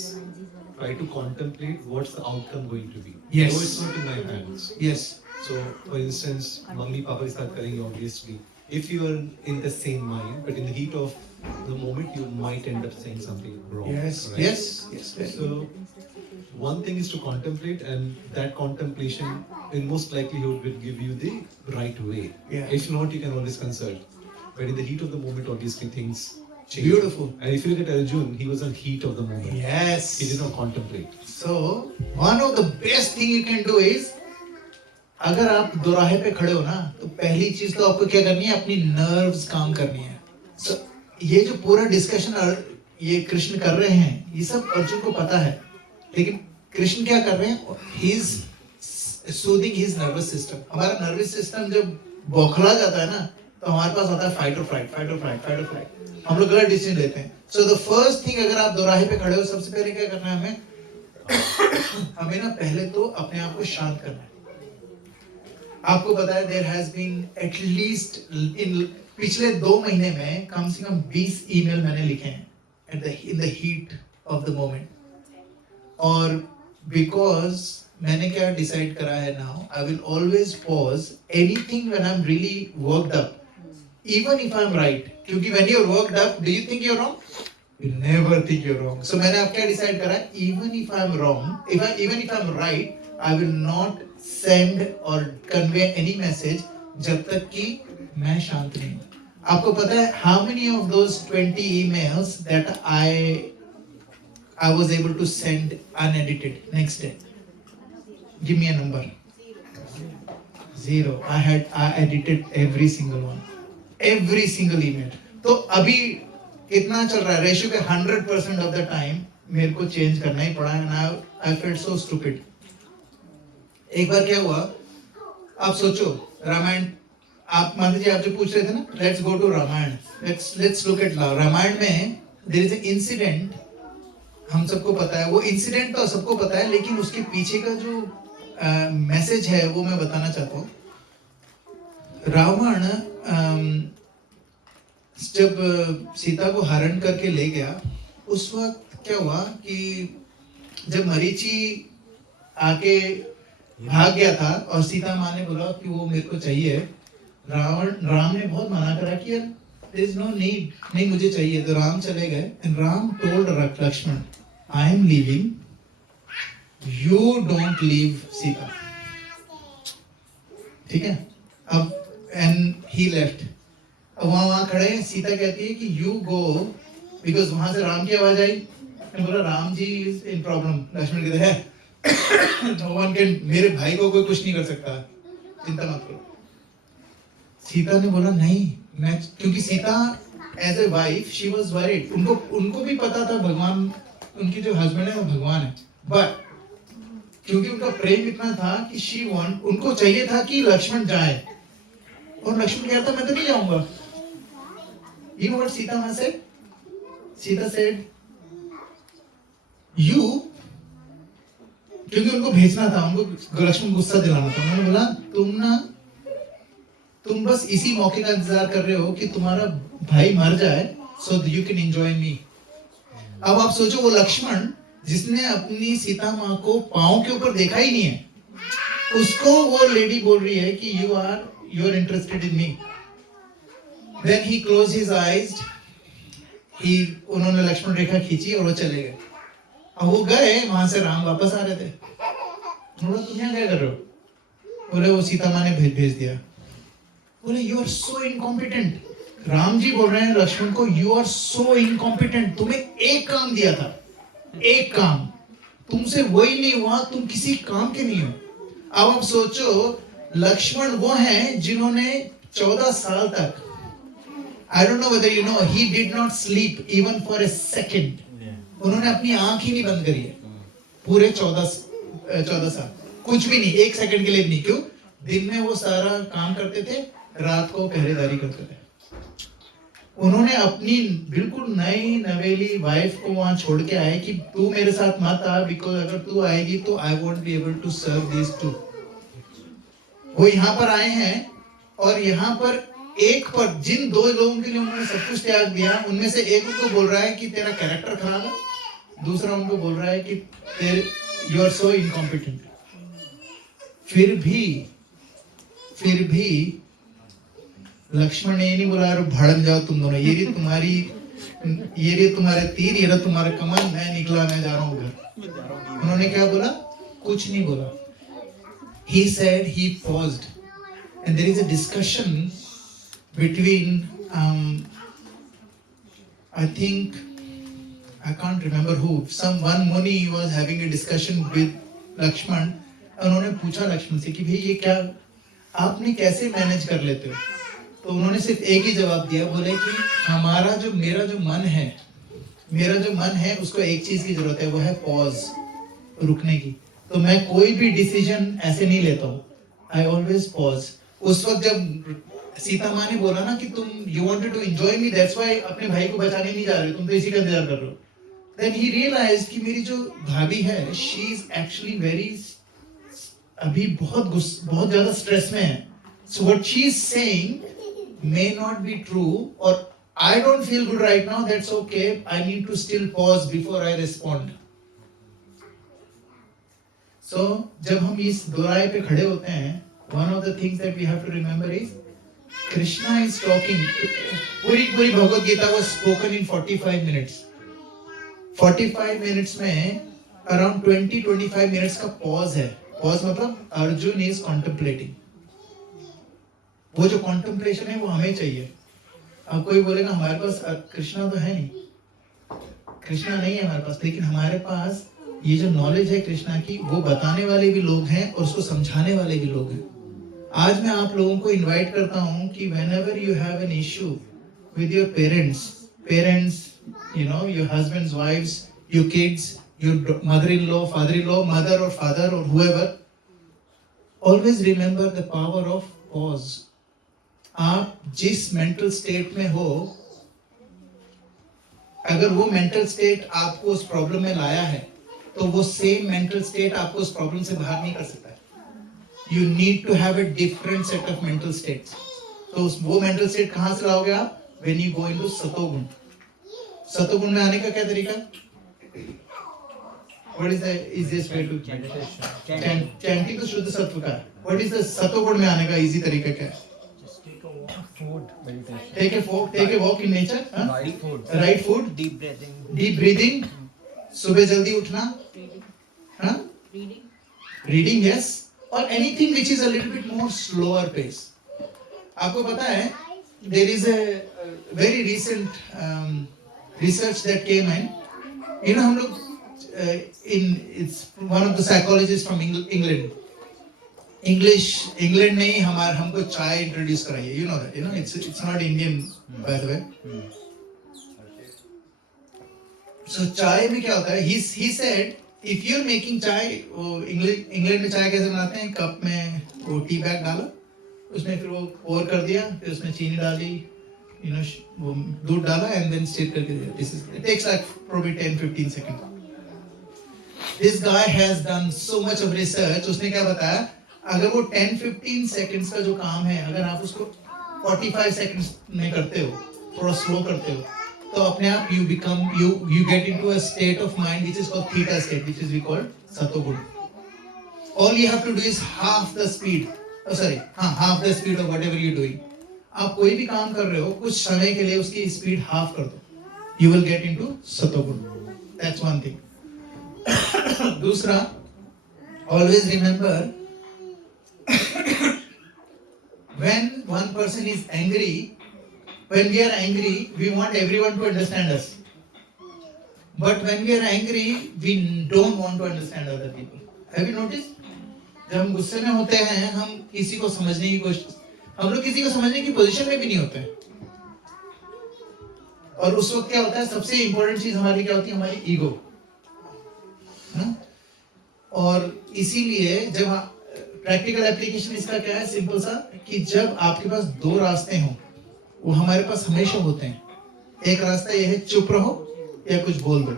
try to contemplate what's the outcome going to be. Yes. So it's not in my hands. Yes. So, for instance, mummy papa के साथ करेंगे obviously. If you are in the same mind, but in the heat of the moment, you might end up saying something wrong. Yes. Right? Yes. So, one thing is to contemplate, and that contemplation, in most likelihood, will give you the right way. Yeah. If not, you can always consult. But in the heat of the moment, obviously things change. Beautiful. And if you look at Arjun, he was in heat of the moment. Yes. He did not contemplate. So one of the best thing you can do is, अगर आप दोराहे पे खड़े हो ना, तो पहली चीज तो आपको क्या करनी है? अपनी नर्व्स काम करनी है. So ये जो पूरा डिस्कशन ये कृष्ण कर रहे हैं, ये सब अर्जुन को पता है, लेकिन कृष्ण क्या कर रहे हैं? He is soothing his nervous system. हमारा नर्वस सिस्टम जब बौखला जाता है ना, तो हमारे पास आता है फाइट और फ्लाइट, फाइट और फ्लाइट, फाइट और फ्लाइट. हम लोग गलत डिसीजन लेते हैं. सो द फर्स्ट थिंग, अगर आप दोराहे पे खड़े हो, सबसे पहले क्या करना है हमें ना पहले तो अपने आप को शांत करना है. आपको पता है there has been at least in पिछले 2 महीने में कम से कम 20 ईमेल मैंने लिखे हैं in the heat of the moment. और बिकॉज मैंने क्या डिसाइड करा है now, I will always pause anything when I am really worked up, even if I am right. क्योंकि when you are worked up, do you think you are wrong? You never think you're wrong. So मैंने अब क्या डिसाइड करा है? Even if I'm wrong, even if I'm right, I will not send or convey any message जब तक कि मैं शांत नहीं हूँ. आपको पता है how many of those 20 emails that I was able to send unedited next day? Give me a number. 0. I edited every single one, every single email. तो अभी कितना चल रहा है? रेशियो पे 100% ऑफ द टाइम मेरे को चेंज करना ही पड़ा and I felt so stupid. एक बार क्या हुआ, आप सोचो रामायण, आप मान लीजिए आप जो पूछ रहे थे ना, let's go to Ramayana, let's look at Ramayana में देयर इज एन इंसिडेंट, हम सबको पता है वो इंसिडेंट, तो सबको पता है, लेकिन उसके पीछे का जो मैसेज है वो मैं बताना चाहता हूँ। रावण जब सीता को हरण करके ले गया, उस वक्त क्या हुआ कि जब मरीचि आके भाग गया था और सीता माँ ने बोला कि वो मेरे को चाहिए, राम ने बहुत मना करा कि यार there is no need, नहीं मुझे चाहिए, तो राम चले गए and Ram told Lakshman I am leaving, you don't leave Sita, ठीक है। अब and he left, अब वहाँ खड़े हैं, सीता कहती है कि you go, because वहां से राम की आवाज आई, ने बोला Ram ji is in problem, Lakshman कहते हैं no one can, मेरे भाई को कोई कुछ नहीं कर सकता, चिंता मत करो। सीता ने बोला नहीं, मैं, क्योंकि Sita as a wife she was worried, उनको भी पता था भगवान, उनकी जो हस्बैंड है वो भगवान है, बट क्योंकि उनका प्रेम इतना था कि शी वांट, उनको चाहिए था कि लक्ष्मण जाए, और लक्ष्मण कहता मैं तो नहीं जाऊंगा। You know what सीता माँ said? सीता said you, क्योंकि उनको भेजना था, उनको लक्ष्मण गुस्सा दिलाना था, उन्होंने बोला तुम बस इसी मौके का इंतजार कर रहे हो कि तुम्हारा भाई मर जाए so that you can enjoy me। अब आप सोचो वो लक्ष्मण जिसने अपनी सीता माँ को पांव के ऊपर देखा ही नहीं है, उसको वो लेडी बोल रही है कि you are interested in me। Then he closed his eyes, उन्होंने लक्ष्मण रेखा खींची और वो चले गए। अब वो गए, वहां से राम वापस आ रहे थे, बोला तुम यहाँ क्या कर रहे हो? बोले वो सीता माँ ने भेज दिया। बोले you are so incompetent, Ram ji बोल रहे हैं लक्ष्मण को यू आर सो इनकॉम्पिटेंट, तुम्हें एक काम दिया था, एक काम, तुमसे वही नहीं हुआ, तुम किसी काम के नहीं हो। अब आप सोचो लक्ष्मण वो हैं जिन्होंने 14 साल तक, I don't know whether you know, he did not sleep even for a second, उन्होंने अपनी आंख ही नहीं बंद करी है पूरे 14 साल, कुछ भी नहीं, एक सेकंड के लिए भी नहीं। क्यों? दिन में वो सारा काम करते थे, रात को पहरेदारी करते थे। उन्होंने अपनी बिल्कुल नई नवेली वाइफ को वहां छोड़ के आए कि तू मेरे साथ मत आ, बिकॉज अगर तू आएगी तो I won't be able to serve this too. वो यहाँ पर आए हैं और यहाँ पर एक पर जिन 2 लोगों के लिए उन्होंने सब कुछ त्याग दिया, उनमें से एक उनको बोल रहा है कि तेरा कैरेक्टर खराब है, दूसरा उनको बोल रहा है कि यू आर सो इनकॉम्पिटेंट। फिर भी लक्ष्मण ने ये नहीं बोला भड़क जाओ तुम दोनों, ये रही तुम्हारे तीर, ये रहा तुम्हारा कमल, मैं निकला, मैं जा रहा हूँ घर। उन्होंने क्या बोला? कुछ नहीं बोला। He said, he paused, and there is a discussion between I think I can't remember who, one Muni was having a discussion with Lakshman। उन्होंने पूछा लक्ष्मण से कि भाई ये क्या आपने कैसे मैनेज कर लेते हो? तो उन्होंने सिर्फ एक ही जवाब दिया, बोले कि मेरा जो मन है उसको एक चीज की जरूरत है, वो है पॉज, रुकने की। तो मैं कोई भी डिसीजन ऐसे नहीं लेता हूँ, आई ऑलवेज पॉज। उस वक्त जब सीता माँ ने बोला ना कि तुम you wanted to enjoy me, that's why अपने भाई को बचाने नहीं जा रहे, तुम तो इसी का इंतजार कर रहे हो। देन ही रियलाइज्ड कि मेरी जो भाभी है, शी इज एक्चुअली अभी बहुत ज्यादा स्ट्रेस में है। So what she is saying may not be true, or I don't feel good right now, that's okay, I need to still pause before I respond। So जब हम इस दोराहे पे खड़े होते हैं, one of the things that we have to remember is Krishna is talking, पूरी Bhagavad Gita was spoken in 45 minutes। 45 minutes में around 20-25 minutes का pause है। pause मतलब अर्जुन is contemplating। वो जो कॉन्टेम्पलेशन है वो हमें चाहिए। अब कोई बोलेगा हमारे पास कृष्णा तो है नहीं, कृष्णा नहीं है हमारे पास, लेकिन हमारे पास ये जो नॉलेज है कृष्णा की, वो बताने वाले भी लोग हैं और उसको समझाने वाले भी लोग हैं। आज मैं आप लोगों को इनवाइट करता हूँ कि whenever you have an issue with your parents, you know, your husbands, wives, your kids, your mother-in-law, father-in-law, mother or father or whoever, always remember the power of pause. आप जिस mental state में हो, अगर वो mental state आपको उस problem में लाया है, तो वो same mental state आपको उस problem से बाहर नहीं कर सकता है. You need to have a different set of mental states. तो वो mental state कहाँ से लाओगे आप? When you go into सतोगुण. सतोगुण में आने का क्या तरीका? What is the easiest way to chanting तो शुद्ध सत्व का है. What is the सतोगुण में आने का easy तरीका क्या है? Take a walk in nature. Right food. Deep breathing. सुबह जल्दी उठना. Reading, yes. Or anything which is a little bit more slower pace. आपको पता है, there is a very recent research that came in. You know, हम लोग it's one of the psychologists from England. England ने हमको चाय इंट्रोड्यूस कराई है. You know that, you know, it's not Indian by the way. So चाय में क्या होता है? He said, if you're making चाय, इंग्लैंड में चाय कैसे बनाते हैं? कप में वो टी बैग डाला, उसमें फिर वो pour कर दिया, फिर उसमें चीनी डाली, you know, वो दूध डाला and then stir करके दिया. It takes like probably 10-15 seconds. This guy has done so much of research. उसने क्या बताया? अगर वो 10-15 seconds का जो काम है, अगर आप उसको 45 seconds में करते हो, थोड़ा slow करते हो, तो अपने आप you get into a state of mind which is called theta state, which is we call satoguna. All you have to do is half the speed of whatever you're doing. आप कोई भी काम कर रहे हो, कुछ समय के लिए उसकी speed half कर दो, you will get into satoguna. That's one thing. दूसरा, always remember when one person is angry, when we are angry, we want everyone to understand us. But when we are angry, we don't want to understand other people. Have you noticed? जब हम गुस्से में होते हैं, हम किसी को समझने की पोजीशन में भी नहीं होते हैं. और उस वक्त क्या होता है? सबसे इंपॉर्टेंट चीज हमारी क्या होती है? हमारी ईगो. और इसीलिए जब प्रैक्टिकल एप्लीकेशन इसका क्या है? सिंपल सा, कि जब आपके पास दो रास्ते हों, वो हमारे पास हमेशा होते हैं. एक रास्ता ये है चुप रहो या कुछ बोल दो.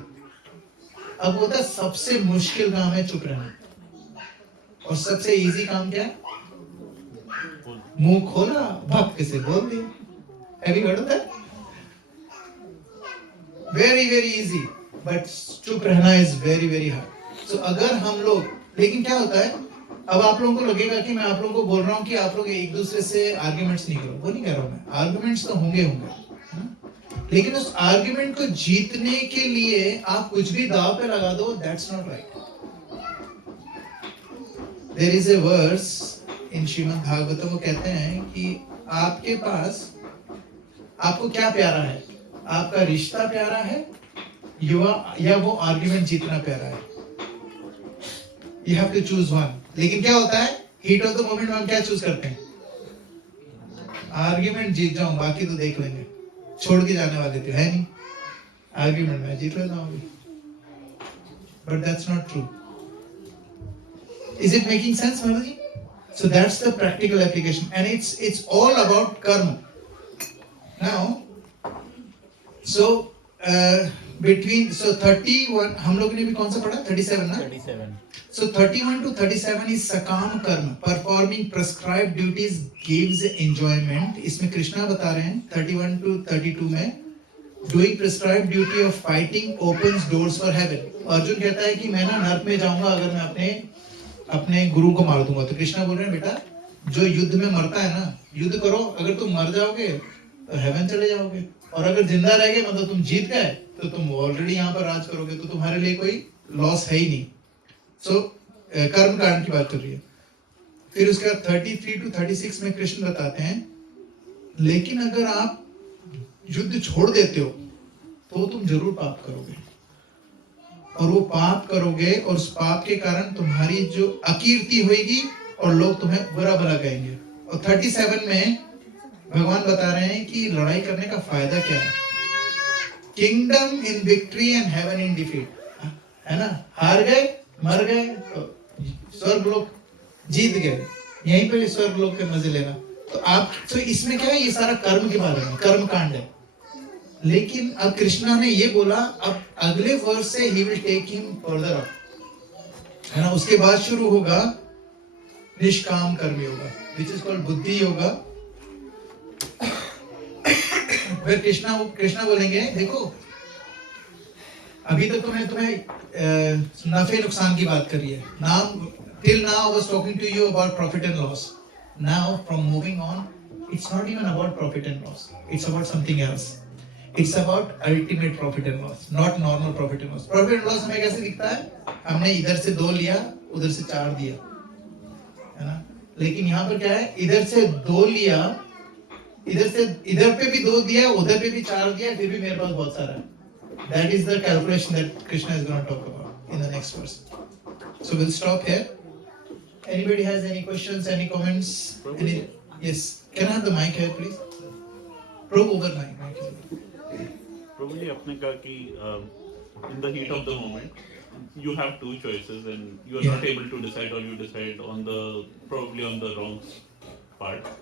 अब होता है सबसे मुश्किल काम है चुप रहना, और सबसे इजी काम क्या है? मुंह खोला, भक्ति से बोल दिया. Have you heard of that? Very very easy, but चुप रहना is very very hard. So अगर हम लोग, लेकिन क्या होता है, अब आप लोगों को लगेगा कि मैं आप लोगों को बोल रहा हूँ कि आप लोग एक दूसरे से आर्ग्यूमेंट्स नहीं करो. वो नहीं कर रहा हूँ मैं. आर्ग्यूमेंट्स तो होंगे, लेकिन उस आर्ग्यूमेंट को जीतने के लिए आप कुछ भी दाव पे लगा दो. That's not right. There is a verse in Shrimad Bhagavatam, वो कहते हैं कि आपके पास, आपको क्या प्यारा है? आपका रिश्ता प्यारा है या वो आर्ग्यूमेंट जीतना प्यारा है? You have to choose one. लेकिन क्या होता है? हीट ऑफ द मोमेंट में हम क्या चूज करते हैं? आर्ग्यूमेंट जीत जाऊं, बाकी तो देख लेंगे. छोड़ के जाने वाले थे, है नहीं? आर्ग्यूमेंट में जीत लेता हूं. But that's not true. Is it making sense, Maraji? So that's the practical application, and it's all about karma. Now, so between 31, हम लोग ने भी कौन सा पढ़ा? 37 ना? 37. So 31 to 37 is sakam karma. Performing prescribed duties gives enjoyment. इसमें कृष्णा बता रहे हैं 31 to 32 में, doing prescribed duty of fighting opens doors for heaven. Arjun कहता है कि मैं ना नरक में जाऊंगा अगर मैं अपने गुरु को मार दूंगा. तो कृष्णा बोल रहे हैं, बेटा जो युद्ध में मरता है ना, युद्ध करो. अगर तुम मर जाओगे तो हेवन चले जाओगे, और अगर जिंदा रह गए मतलब तुम जीत गए, तो तुम ऑलरेडी यहाँ पर राज करोगे, तो तुम्हारे लिए कोई लॉस है ही नहीं. सो कर्म कांड की बात कर रही है. फिर उसके बाद 33 to 36 में कृष्ण बताते हैं, लेकिन अगर आप युद्ध छोड़ देते हो तो तुम जरूर पाप करोगे, और वो पाप करोगे और उस पाप के कारण तुम्हारी जो अकीर्ति होगी और लोग तुम्हें बुरा भला कहेंगे. और 37 में भगवान बता रहे हैं कि लड़ाई करने का फायदा क्या है. Kingdom in victory and heaven in defeat. है ना, हार गए, मर गए, तो स्वर्ग लोक जीत गए, यहीं पे स्वर्ग लोक के मजे लेना। तो आप, तो इसमें क्या है, ये सारा कर्म के बारे में, कर्म कांड है। लेकिन अब कृष्णा ने ये बोला, अब अगले वर्ष से he will take him further up, है ना। उसके बाद शुरू होगा निष्काम कर्म योगा, विच इज कॉल्ड बुद्धि योगा। फिर कृष्णा बोलेंगे, देखो अभी तक तो मैं तुम्हें नफे नुकसान की बात करी है। Now till now I was talking to you about profit and loss. Now from moving on, it's not even about profit and loss. It's about something else. It's about ultimate profit and loss, not normal profit and loss. Profit and loss हमें कैसे दिखता है? हमने इधर से 2 लिया, उधर से 4 दिया, है ना। लेकिन यहाँ पर क्या है, इधर से 2 लिया, इधर पे भी 2 दिया, उधर पे भी 4 दिया, फिर भी मेरे पास बहुत सारा है। That is the calculation that Krishna is going to talk about in the next verse. So we'll stop here. Anybody has any questions, any comments? Any? Yes. Can I have the mic here, please? Probe over mic. Probably आपने कहा कि in the heat of the moment you have 2 choices and you are not able to decide, or you decide on the probably on the wrong part.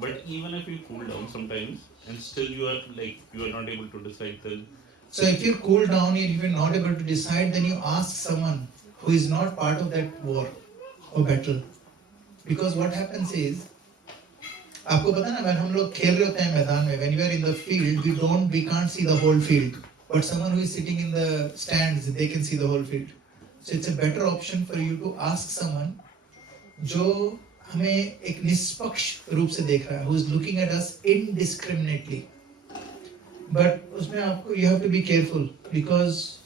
But even if you cool down sometimes and still you are not able to decide, then so if you cool down and if you're not able to decide, then you ask someone who is not part of that war or battle. Because what happens is, आपको पता है ना, when हम लोग खेल रहे होते हैं मैदान में, when we are in the field, we can't see the whole field. But someone who is sitting in the stands, they can see the whole field. So it's a better option for you to ask someone जो हमें एक निष्पक्ष रूप से देख रहा है, who is looking at us indiscriminately. But उसमें आपको you have to be careful because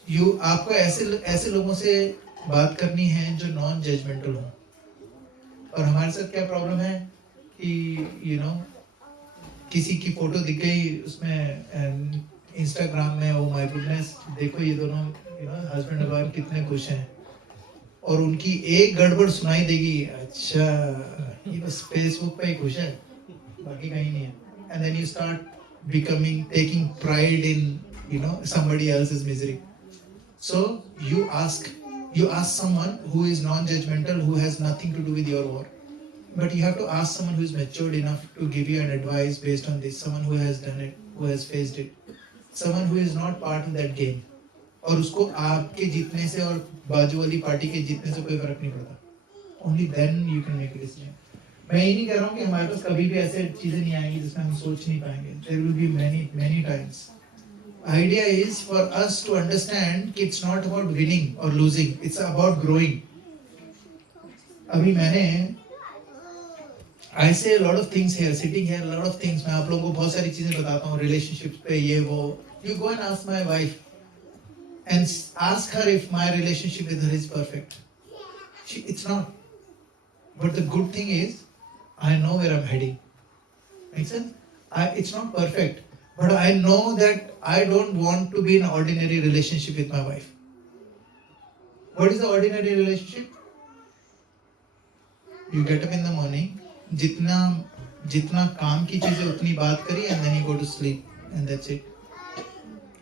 आपको ऐसे लोगों से बात करनी है जो नॉन जजमेंटल हो। और हमारे साथ क्या प्रॉब्लम है कि किसी की फोटो दिख गई उसमें इंस्टाग्राम में, ओ माय गुडनेस, देखो ये दोनों हस्बैंड और वाइफ कितने खुश हैं, और उनकी एक गड़बड़ सुनाई देगी, अच्छा ये बस फेसबुक पे ही खुश है, बाकी कहीं नहीं है। And then you start taking pride in somebody else's misery. So you ask someone who is non-judgmental, who has nothing to do with your war. But you have to ask someone who is matured enough to give you an advice based on this, someone who has done it, who has faced it, someone who is not part of that game. और उसको आपके जीतने से और बाजू वाली पार्टी के जीतने से कोई फर्क नहीं पड़ता. Only then you can make a decision. मैं ये नहीं कह रहा हूँ कि हमारे पास कभी भी ऐसे चीजें नहीं आएंगी जिसमें हम सोच नहीं पाएंगे. There will be many times. Idea is for us to understand कि it's not about winning or losing. It's about growing. अभी मैंने I say a lot of things here, sitting here, a lot of things. मैं आप लोगों को बहुत सारी चीजें बताता हूँ relationships पे, ये वो. You go and ask my wife and ask her if my relationship with her is perfect. It's not. But the good thing is, I know where I'm heading. Make sense? It's not perfect, but I know that I don't want to be in an ordinary relationship with my wife. What is the ordinary relationship? You get up in the morning, जितना काम की चीजें उतनी बात करी, and then you go to sleep, and that's it.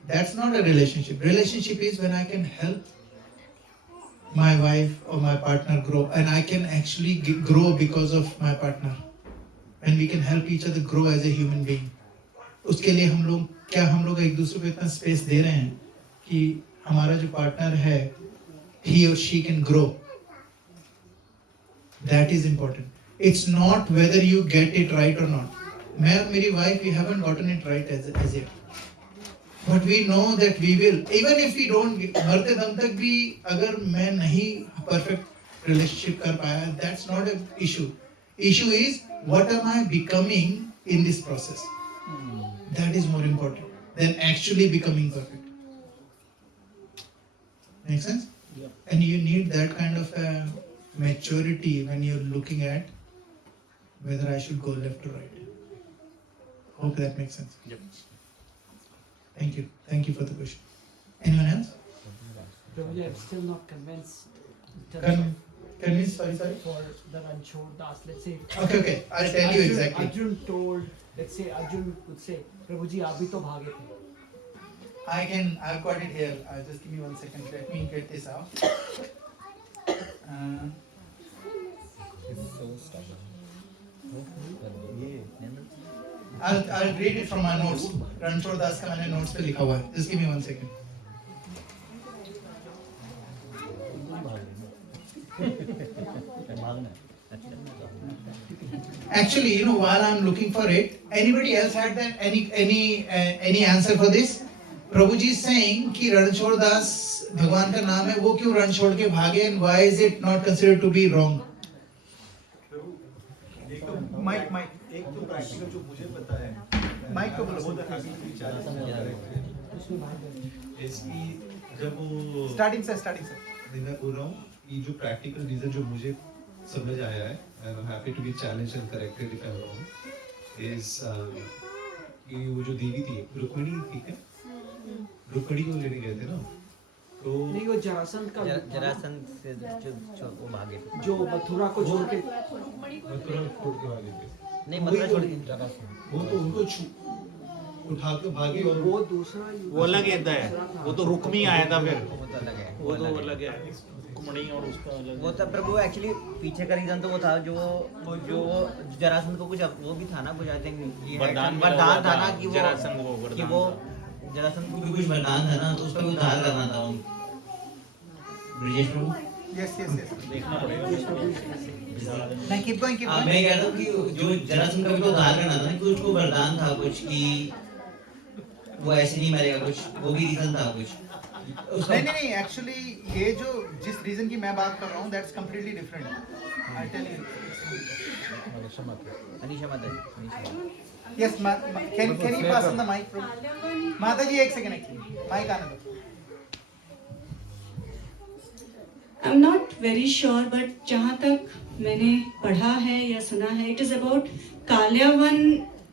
That's not a relationship. Relationship is when I can help my wife or my partner grow, and I can actually grow because of my partner, and we can help each other grow as a human being. उसके लिए हम लोग एक दूसरे को इतना स्पेस दे रहे हैं कि हमारा जो पार्टनर है, he or she can grow. That is important. It's not whether you get it right or not. मैं और मेरी wife, we haven't gotten it right as yet. But we know that we will. Even if we don't, मरते दम तक भी अगर मैं नहीं perfect relationship कर पाया, that's not an issue. Issue is what am I becoming in this process? That is more important than actually becoming perfect. Make sense? Yeah. And you need that kind of maturity when you're looking at whether I should go left or right. Hope that makes sense. Yep. Thank you for the question. Anyone else? Prabhuji, I'm still not convinced. Convinced? Sorry. For the Ranchod Das, let's say. Okay. I'll tell you exactly. Arjun told, let's say Arjun would say, Prabhuji, आप भी तो भागे थे. I've got it here. Just give me 1 second. Let me get this out. I'll read it from my notes. Ranchhod Das का मैंने notes पे लिखा हुआ है. Just give me 1 second. Actually, you know, while I'm looking for it, anybody else had that any answer for this? Prabhu ji saying कि रणछोड़ दास भगवान का नाम है, वो क्यों रण छोड़ के भागे, and why is it not considered to be wrong? Mic एक तो प्रैक्टिकल जो मुझे पता है, माइक को बोलो. इसकी जब वो स्टार्टिंग से मैं बोल रहा हूँ कि जो प्रैक्टिकल रीजन जो मुझे समझ आया है, and I'm happy to be challenged and corrected if I'm wrong, is कि वो जो देवी थी रुक्मिणी, ठीक है, रुक्मिणी को लेने गए थे ना, तो नहीं वो जरासंध का जरासंध से जो वो भागे थे, जो मथुरा को छोड़ के भागे थे, नहीं मथुरा छोड़ के जरासंध, वो तो उनको उठा के भागे, और वो दूसरा वो अलग है, वो तो रुक्मी आया था फिर, वो तो अलग है, वो तो अलग है, कुमड़ी और उसका अलग। वो तब प्रभु एक्चुअली पीछे का रीजन तो वो था जो जरासंध को कुछ वो भी था ना, कुछ आई थिंक वरदान था ना कि वो जरासंध को भी कुछ वरदान था ना, तो उसका भी उद्धार करना था उनको। ब्रिजेश प्रभु, यस देखना पड़ेगा। मैं कीप गोइंग मैं कह रहा हूँ कि जो जरासंध का भी तो उद्धार करना था ना, कि उसको वरदान था कुछ कि वो ऐसे नहीं मरेगा, कुछ वो भी रीजन था कुछ। नहीं एक्चुअली ये जो जिस रीजन की मैं बात कर रहा हूँ, that's completely different. I tell you. Anisha माता ji, yes, can you pass on the mic? माता जी, एक सेकंड, एक्चुअली माइक आने दो. I'm not very sure, but जहाँ तक मैंने पढ़ा है या सुना है, it is about काल्यावन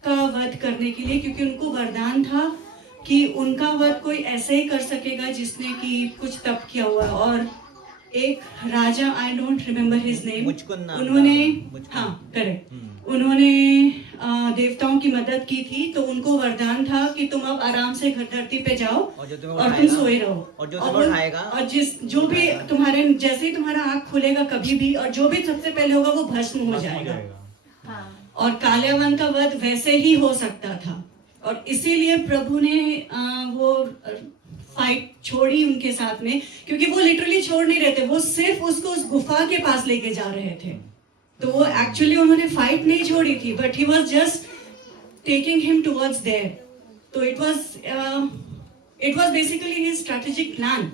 का वध करने के लिए, क्योंकि उनको वरदान था कि उनका वध कोई ऐसे ही कर सकेगा जिसने कि कुछ तप किया हुआ है. और एक राजा, I don't remember his name, उन्होंने, हाँ करेक्ट, उन्होंने देवताओं की मदद की थी, तो उनको वरदान था कि तुम अब आराम से घर धरती पे जाओ और तुम सोए रहो, और जो भी तुम्हारे, जैसे ही तुम्हारा आँख खुलेगा कभी भी, और जो भी सबसे पहले होगा वो भस्म हो जाएगा. और काल्यावन का वध वैसे ही हो सकता था, और इसीलिए प्रभु ने वो फाइट छोड़ी उनके साथ में, क्योंकि वो लिटरली छोड़ नहीं रहे थे, वो सिर्फ उसको उस गुफा के पास लेके जा रहे थे. तो वो एक्चुअली उन्होंने फाइट नहीं छोड़ी थी, but he was just taking him towards there. तो it was basically his strategic plan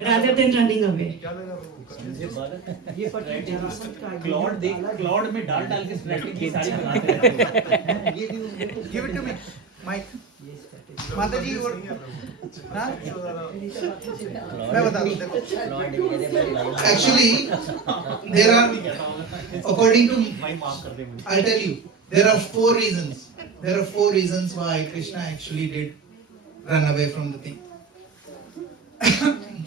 rather than running away. ये पर जरासंध का क्लाउड में डाल के स्ट्रैटेजी की सारी बनाते हैं. Give it to me, mic. माता जी, और हाँ, मैं बता दूं, देखो. Actually, there are, according to, I'll tell you, there are 4 reasons. There are 4 reasons why Krishna actually did run away from the thing.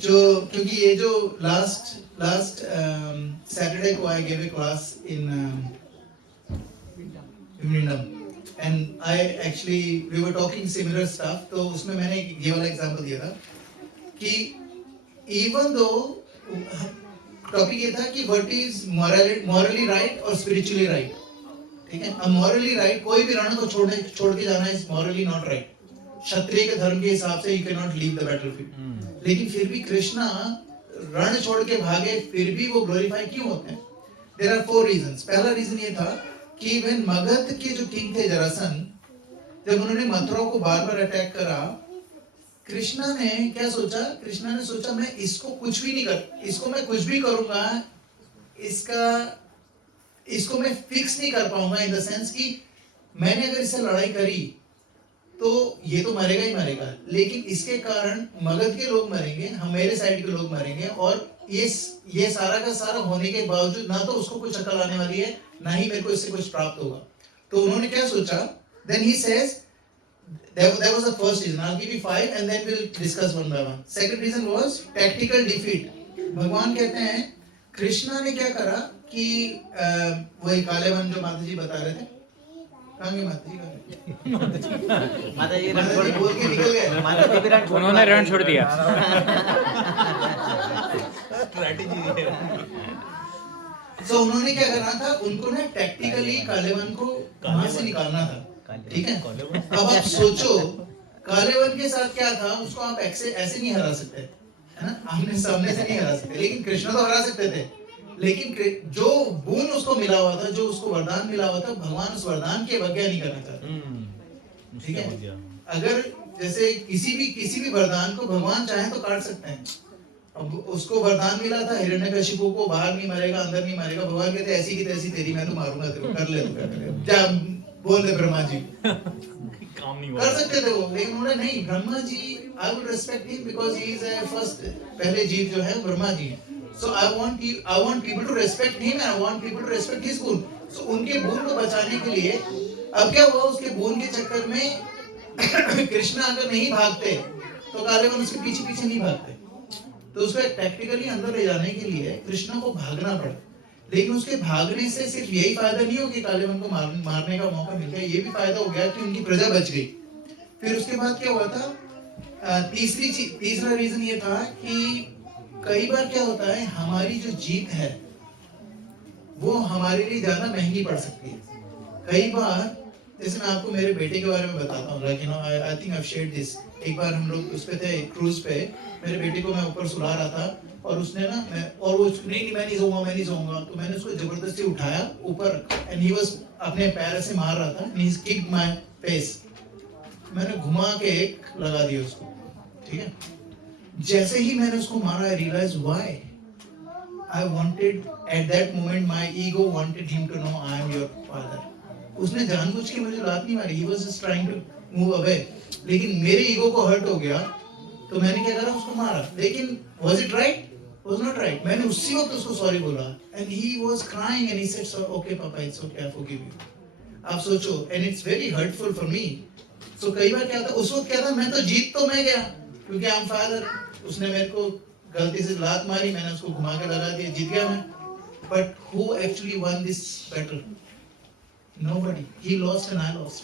क्योंकि ये जो last Saturday को I gave a class in Vindham, and we were talking similar stuff. तो उसमें मैंने ये वाला एग्जांपल दिया था कि even though टॉपिक ये था कि what is morally right और spiritually right, ठीक है. morally right, कोई भी रण को छोड़ के जाना is morally not right. क्षत्रिय के धर्म के हिसाब से you cannot leave the battlefield. लेकिन फिर भी कृष्णा रण छोड़ के भागे, फिर भी वो ग्लोरीफाई क्यों होते हैं? There are 4 reasons. पहला रीजन ये था कि when मगध के जो किंग थे जरासंध, जब उन्होंने मथुरा को बार-बार अटैक करा, कृष्णा ने क्या सोचा? कृष्णा ने सोचा मैं इसको कुछ भी नहीं कर, इसको मैं कुछ भी करूंगा, इसको मैं फिक्स नहीं कर पाऊंगा, इन द सेंस कि मैंने अगर इससे लड़ाई करी तो ये तो मरेगा ही मरेगा, लेकिन इसके कारण मगध के लोग मरेंगे, हम मेरे साइड के लोग मरेंगे, और ये सारा का सारा होने के बावजूद ना तो उसको कुछ अकल आने वाली है, ना ही मेरे को इससे कुछ प्राप्त होगा. तो उन्होंने क्या सोचा? Then he says, that was the first reason. I'll give you 5 and then we'll discuss one by one. Second reason was tactical defeat. भगवान कहते हैं, कृष्णा ने क्या करा कि वही कालेवन जो माता जी बता रहे थे, कहाँ गए माता जी? माता जी माता जी बोल के निकल गए। माता जी भी रण छोड़ उन्होंने रण छोड़ दिया। So उन्होंने क्या करना था, उनको ना टैक्टिकली कालेवन को वहां से निकालना था, ठीक है? अब आप सोचो कालेवन के साथ क्या था, उसको आप ऐसे नहीं हरा सकते, है ना? आमने सामने से नहीं हरा सकते, लेकिन कृष्ण तो हरा सकते थे। लेकिन जो बोन उसको मिला हुआ था, जो उसको वरदान मिला हुआ था, भगवान उस वरदान की अवज्ञा नहीं करना चाहते, ठीक है? अगर जैसे किसी भी वरदान को भगवान चाहे तो काट सकते हैं। अब उसको वरदान मिला था हिरण्यकशिपु को, बाहर नहीं मारेगा, अंदर नहीं मारेगा। भगवान कहते ऐसी की तैसी तेरी, मैं तो मारूंगा तेरे, कर ले, तू क्या करे, जा बोल दे ब्रह्मा जी। काम नहीं कर सकते थे वो, लेकिन उन्होंने नहीं। Brahma ji, I would respect him because he is first, पहले जीव जो है ब्रह्मा जी है। So I want people to respect him, I want people to respect his bone. So उनके बोन को बचाने के लिए अब क्या हुआ, उसके बोन के चक्कर में कृष्ण अगर नहीं भागते तो कालेवन उसके पीछे पीछे नहीं भागते, तो उसको टैक्टिकली अंदर ले जाने के लिए कृष्ण को भागना पड़ा। लेकिन उसके भागने से सिर्फ यही फायदा नहीं हो कि कालेवन को मारने का मौका मिल गया, ये भी फायदा हो गया कि उनकी प्रजा बच गई। फिर उसके बाद क्या हुआ था, तीसरा रीजन ये था कि कई बार क्या होता है, हमारी जो जीत है वो हमारे लिए ज्यादा महंगी पड़ सकती है। कई बार जैसे मैं आपको मेरे बेटे के बारे में बताता हूँ, like you no, I think I have shared this. एक बार हम लोग उस पे थे, क्रूज पे, मेरे बेटे को मैं ऊपर सुला रहा था और उसने ना और वो नहीं मैं नहीं सोऊंगा, तो मैंने उसको जबरदस्ती उठाया ऊपर, एंड ही वाज अपने पैर से मार रहा था, ही किक्ड माय फेस। मैंने घुमा के एक लगा दिया उसको, ठीक है? जैसे ही मैंने उसको मारा, I realise why I wanted at that moment, my ego wanted him to know I am your father. उसने जानबूझ के मुझे लात नहीं मारी, he was just trying to move away, लेकिन मेरे ईगो को हर्ट हो गया तो मैंने क्या करा, उसको मारा। लेकिन was it right? Was not right। मैंने उसी वक्त उसको सॉरी बोला, and he was crying and he said, so okay papa, it's okay, I forgive you। आप सोचो, and it's very hurtful for me। So कई बार क्या था, उस वक्त क्या था, मैं तो जीत तो मैं गया क्योंकि आई एम फादर, उसने मेरे को गलती से लात मारी, मैंने उसको घुमा के लगा दिया, जीत गया मैं। But who actually won this battle? Nobody. He lost and I lost.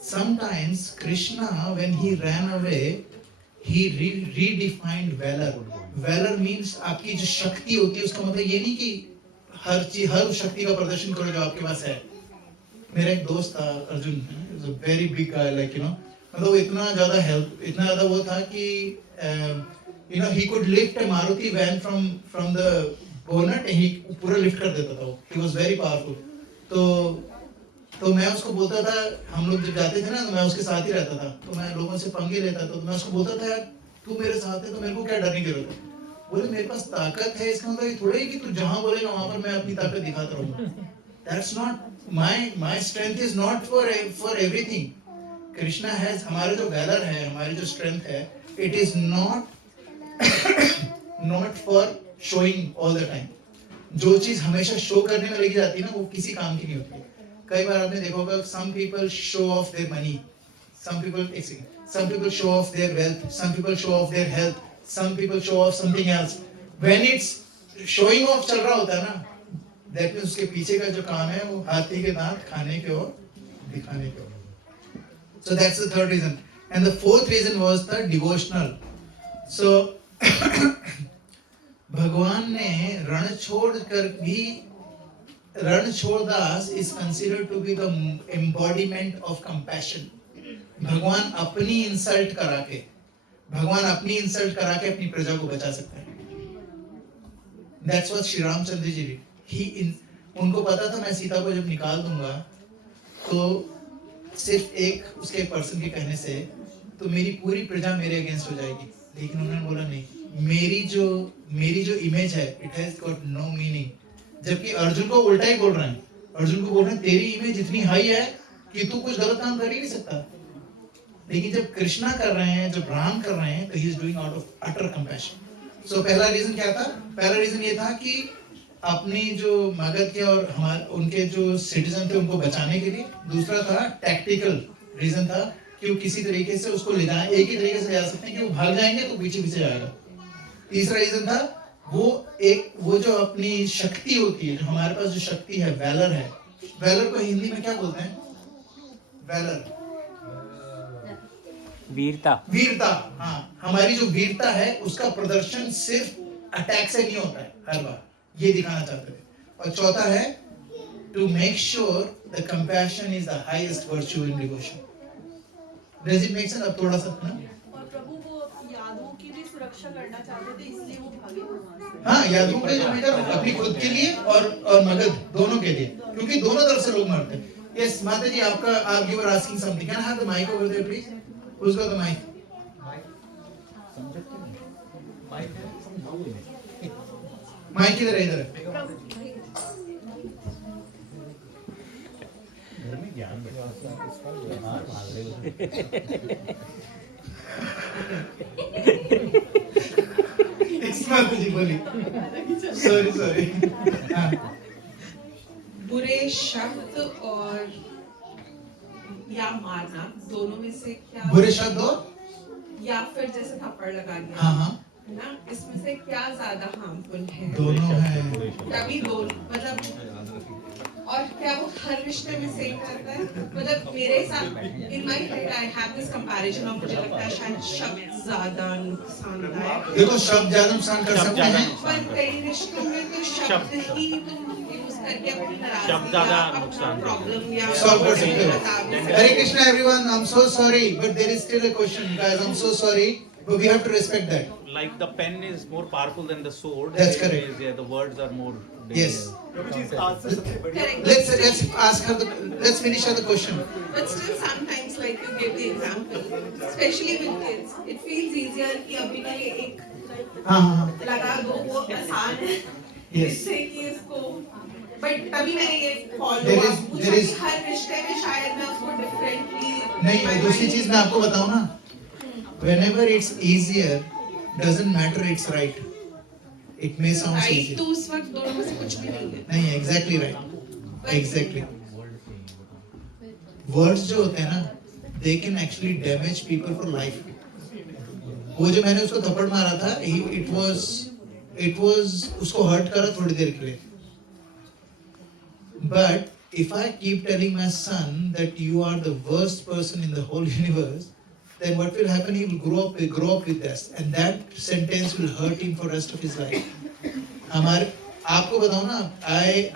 Sometimes Krishna, when he ran away, he redefined valor. Valor means आपकी जो शक्ति होती है, उसका मतलब ये नहीं कि हर शक्ति का प्रदर्शन करो जो आपके पास है। मेरा एक दोस्त था Arjun, is a very big guy, like you know, मतलब इतना ज़्यादा वो था कि you know, he could lift a Maruti van from the bonnet and he पूरा लिफ्ट कर देता था वो। He was very powerful। तो मैं उसको बोलता था, हम लोग जब जाते थे ना, तो मैं उसके साथ ही रहता था, तो मैं लोगों से पंगे लेता था, तो मैं उसको बोलता था, यार तू मेरे साथ है तो मेरे को क्या डरने की जरूरत है। बोले मेरे पास ताकत है, इसका मतलब ये थोड़ा ही कि तू जहाँ बोलेगा वहां पर मैं अपनी ताकत दिखाता रहूंगा। That's not my strength is not for everything। Krishna है, हमारा जो वैलर है, हमारी जो स्ट्रेंथ है, it is not for showing all the time। जो चीज हमेशा शो करने में लगी जाती है ना, वो किसी काम की नहीं होती। कई बार आपने देखा होगा, some people show off their money, some people show off their wealth, some people show off their health, some people show off something else। When it's showing off चल रहा होता है ना, that means उसके पीछे का जो काम है वो हाथी के दांत खाने के और दिखाने के और। So that's the third reason, and the fourth reason was the devotional। So भगवान ने Ranchhoddas is considered to be the embodiment of compassion। भगवान अपनी इंसल्ट करा के अपनी प्रजा को बचा सकता है। That's what Shri Ramchandra ji did। उनको पता था मैं सीता को जब निकाल दूंगा तो सिर्फ उसके पर्सन के कहने से तो मेरी पूरी प्रजा मेरे अगेंस्ट हो जाएगी, लेकिन उन्होंने बोला नहीं, मेरी जो इमेज है, it has got no meaning. जबकि अर्जुन को उल्टा ही बोल रहे हैं, अर्जुन को बोल रहे हैं तेरी इमेज इतनी हाई है कि तू कुछ गलत काम कर ही नहीं सकता। लेकिन जब कृष्णा कर रहे हैं, जब राम कर रहे हैं, तो he is doing out of utter compassion. So पहला रीजन क्या था? पहला रीजन ये था कि अपनी जो मगध के और उनके जो सिटीजन थे उनको बचाने के लिए। दूसरा था टैक्टिकल रीजन था कि वो किसी तरीके से उसको ले जाए, एक ही तरीके से ले जा सकते हैं कि वो भाग जाएंगे तो पीछे पीछे जाएगा। तीसरा रीजन था वो जो अपनी शक्ति होती है, जो हमारे पास जो शक्ति है, वैलर है। वैलर को हिंदी में क्या बोलते हैं? valor, वीरता वीरता. हाँ, हमारी जो वीरता है उसका प्रदर्शन सिर्फ अटैक से नहीं होता है हर बार, ये दिखाना चाहते थे. और चौथा है to make sure the compassion is the highest virtue in devotion. Does it make sense? अब थोड़ा सा ना. और प्रभु वो यादों की भी सुरक्षा करना चाहते थे, इसलिए वो भागे वहाँ से. हाँ, यादों के जो बेटा अपनी खुद के लिए और मगध दोनों के लिए, क्योंकि दोनों तरफ से लोग मरते हैं. Yes, माता जी आपका आप you were asking something. Can I have the mic over there, please? Who's got the mic? Mic किधर है? इधर माता जी बोली. सॉरी. बुरे शब्द और या मारना दोनों में से क्या बुरे शब्द और या फिर जैसे थप्पड़ लगा दिया, हाँ है ना, इसमें से क्या ज्यादा हार्मफुल है? दोनों है. तभी दोनों मतलब, और क्या वो हर रिश्ते में सेम करता है? मतलब मेरे साथ in my head I have this comparison of, मुझे लगता है शायद शब्द ज्यादा नुकसानदायक. देखो शब्द ज्यादा नुकसान कर सकते हैं, पर कई रिश्तों में तो शब्द ही तुम यूज करके अपनी शब्द ज्यादा नाराजगी प्रॉब्लम या सॉल्व कर सकते हो. Hare Krishna everyone, I am so sorry but there is still a question guys. I am so sorry but we have to respect that. Like the pen is more powerful than the sword. That's correct. Yeah, the words are more. Yes. correct. Let's ask her let's finish her the question. But still sometimes like you give the example, especially with kids, it feels easier कि अभी के लिए एक हाँ. लगा दो, वो आसान है. Yes. इससे कि इसको, but तभी मैंने ये follow There up is- पूछा there is- कि हर रिश्ते में शायद मैं उसको differently. नहीं, दूसरी चीज मैं आपको बताऊं ना, whenever it's easier doesn't matter it's right. It may sound Right easy. तो उस वक्त दोनों में से कुछ भी नहीं है. नहीं, exactly right. Exactly. Words जो होते हैं ना, they can actually damage people for life. वो जो मैंने उसको थप्पड़ मारा था, it was उसको hurt करा थोड़ी देर के लिए. But if I keep telling my son that you are the worst person in the whole universe, then what will happen? He will grow up with this, and that sentence will hurt him for rest of his life. हमारे आपको बताऊं ना,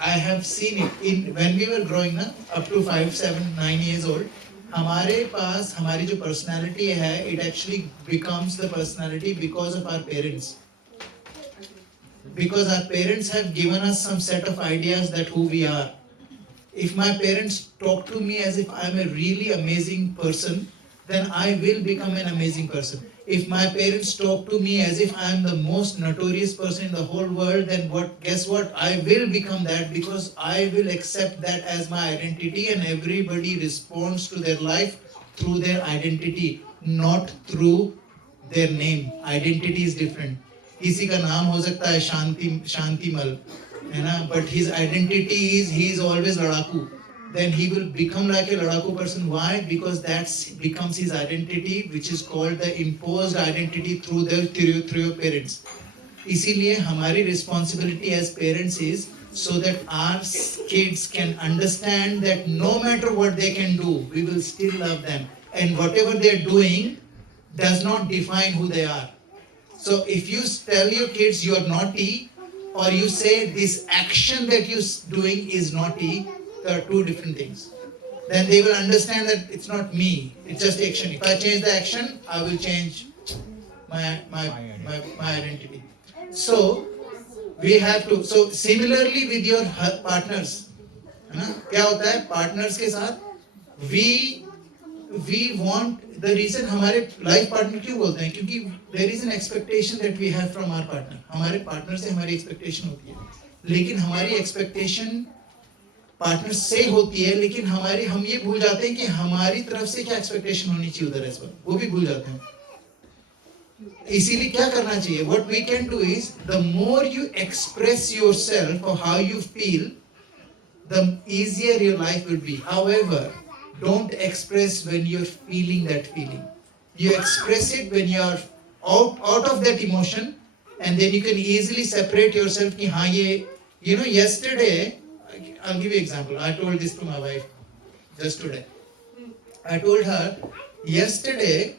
I have seen it in when we were growing up, up to 5, 7, 9 years old. हमारे पास हमारी जो personality है, it actually becomes the personality because of our parents. Because our parents have given us some set of ideas that who we are. If my parents talk to me as if I'm a really amazing person, then I will become an amazing person. If my parents talk to me as if I am the most notorious person in the whole world, then guess what? I will become that, because I will accept that as my identity, and everybody responds to their life through their identity, not through their name. Identity is different. किसी का नाम हो सकता है शांतिमल, है ना, but his identity is he is always लड़ाकू. Then he will become like a ladaku person. Why? Because that becomes his identity, which is called the imposed identity through your parents. इसीलिए हमारी responsibility as parents is so that our kids can understand that no matter what they can do, we will still love them, and whatever they are doing does not define who they are. So if you tell your kids you are naughty, or you say this action that you doing is naughty, there are two different things. Then they will understand that it's not me, it's just action. If I change the action, I will change my identity. So we have to. So similarly with your partners, है ना? क्या होता है partners के साथ? We want, the reason हमारे life partner क्यों बोलते हैं? क्योंकि there is an expectation that we have from our partner. हमारे partner से हमारी expectation होती है. लेकिन हमारी expectation पार्टनर से होती है, लेकिन हम ये भूल जाते हैं कि हमारी तरफ से क्या एक्सपेक्टेशन होनी चाहिए उधर, इस वक्त वो भी भूल जाते हैं. इसीलिए क्या करना चाहिए? What we can do is, the more you express yourself or how you feel, the easier your life will be. However, don't express when you're feeling that feeling. You express it when you're out of that emotion, and then you can easily separate yourself कि हाँ ये, yesterday, I'll give you an example. I told this to my wife just today. I told her yesterday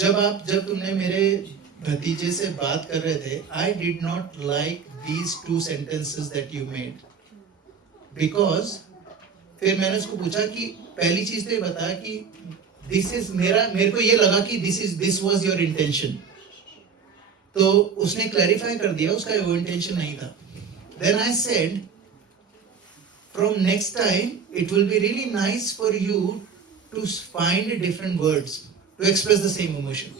जब तुमने मेरे भतीजे से बात कर रहे थे, I did not like these 2 sentences that you made because फिर मैंने उसको पूछा कि पहली चीज तो ये बता कि मेरे को ये लगा कि this was your intention. तो उसने क्लैरिफाई कर दिया उसका वो इंटेंशन नहीं था. Then I said, from next time it will be really nice for you to find different words to express the same emotion.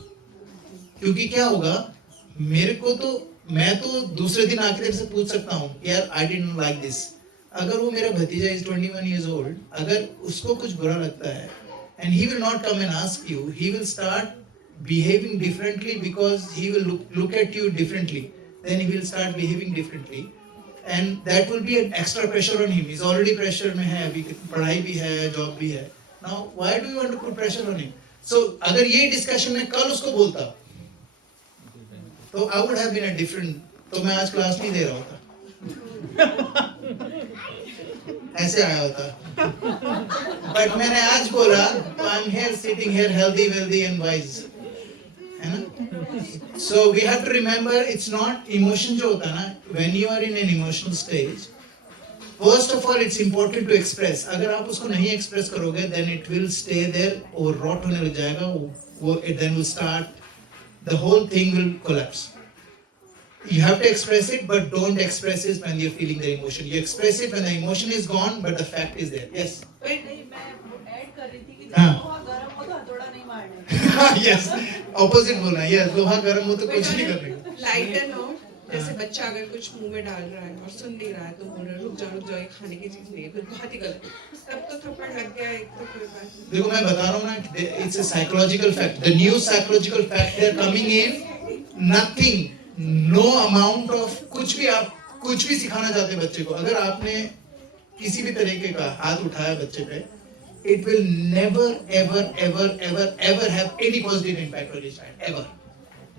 क्योंकि क्या होगा, मेरे को तो मैं तो दूसरे दिन आके तेरे से पूछ सकता हूँ यार I didn't like this. अगर वो मेरा भतीजा is 21 years old, अगर उसको कुछ बुरा लगता है and he will not come and ask you, he will start behaving differently because he will look at you differently. Then he will start behaving differently. And that will be an extra pressure on him. He's already pressure में है, अभी पढ़ाई भी है, job भी है. Now, why do you want to put pressure on him? So, अगर ये discussion में कल उसको बोलता, तो I would have been a different. तो मैं आज क्लास नहीं दे रहा होता. ऐसे आया होता. But मैंने आज बोला, तो I'm here sitting here healthy, wealthy and wise. है ना? So we have to remember it's not emotion जो होता है ना, when you are in an emotional stage, first of all it's important to express. अगर आप उसको नहीं express करोगे, then it will stay there और rot होने लग जाएगा, it then will start, the whole thing will collapse. You have to express it, but don't express it when you're feeling the emotion. You express it when the emotion is gone, but the fact is there. Yes? Yes, opposite बोलना है. Yes, लोहा गर्म हो तो कुछ नहीं करने का. लाइटर नोट, जैसे बच्चा अगर कुछ मुंह में डाल रहा है और सुन नहीं रहा है तो बोल रहा है रुक जाओ ये खाने की चीज नहीं है, कुछ बहुत ही गलत. तब तो थप्पड़ लग गया एक तो कोई बात नहीं. देखो मैं बता रहा हूँ ना, it's a psychological fact. The new psychological fact they are coming in. Nothing, no amount of कुछ भी आप कुछ भी सिखाना चाहते हैं बच्चे को, अगर आपने किसी भी तरीके का हाथ उठाया बच्चे पे, it will never ever have any positive impact on his child ever.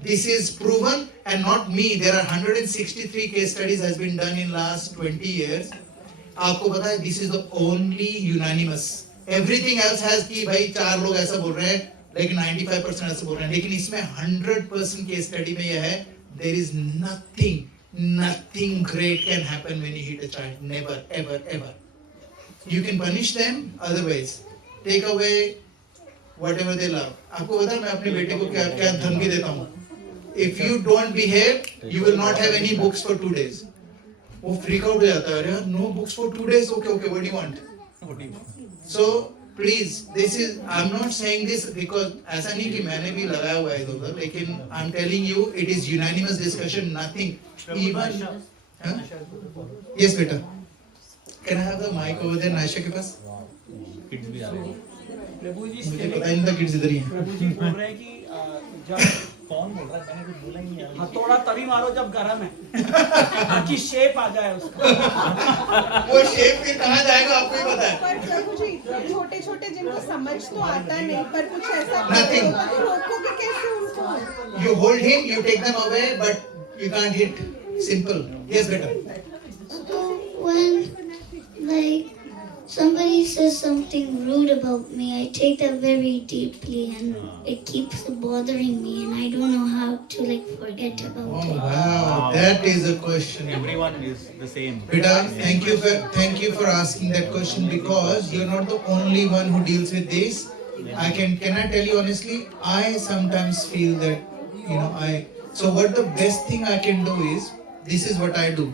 This is proven and not me. There are 163 case studies has been done in last 20 years. आपको पता है this is the only unanimous. Everything else has कि भाई 4 लोग ऐसा बोल रहे हैं, लेकिन 95% ऐसा बोल रहे हैं, लेकिन इसमें 100% case study में यह है, there is nothing great can happen when you hit a child. Never ever. You can punish them otherwise. Take away whatever they love. आपको पता है मैं अपने बेटे को क्या धमकी देता हूँ. If you don't behave, you will not have any books for 2 days. वो freak out हो जाता है, अरे no books for 2 days. Okay, what do you want? So please, this is, I'm not saying this because ऐसा नहीं कि मैंने भी लगाया हुआ है इधर, लेकिन I'm telling you it is unanimous discussion. Nothing. Even. Yes, बेटा. Can I have the mic over there, Naisha के पास? किड्स भी आ रहे हैं. प्रभु जी मुझे पता ही नहीं था किड्स इधर ही हैं. प्रभु जी बोल रहे हैं कि जब कौन बोल रहा है? मैंने कुछ बोला ही नहीं यार. हथौड़ा तभी मारो जब गरम है, ताकि शेप आ जाए उसका. वो शेप फिर कहाँ जाएगा आपको ही पता है. पर प्रभु जी छोटे जिनको समझ तो आता नहीं, पर कुछ ऐसा Nothing. तो रोकोगे कैसे उनको? You hold him, you take them away, but you can't hit. Simple. Yes, बेटा. So when like somebody says something rude about me, I take that very deeply and it keeps bothering me and I don't know how to like forget about Oh it. wow, that is a question. Everyone is the same. Beta, thank you for asking that question because you're not the only one who deals with this. Can I tell you honestly, I sometimes feel that so what the best thing I can do is, this is what I do.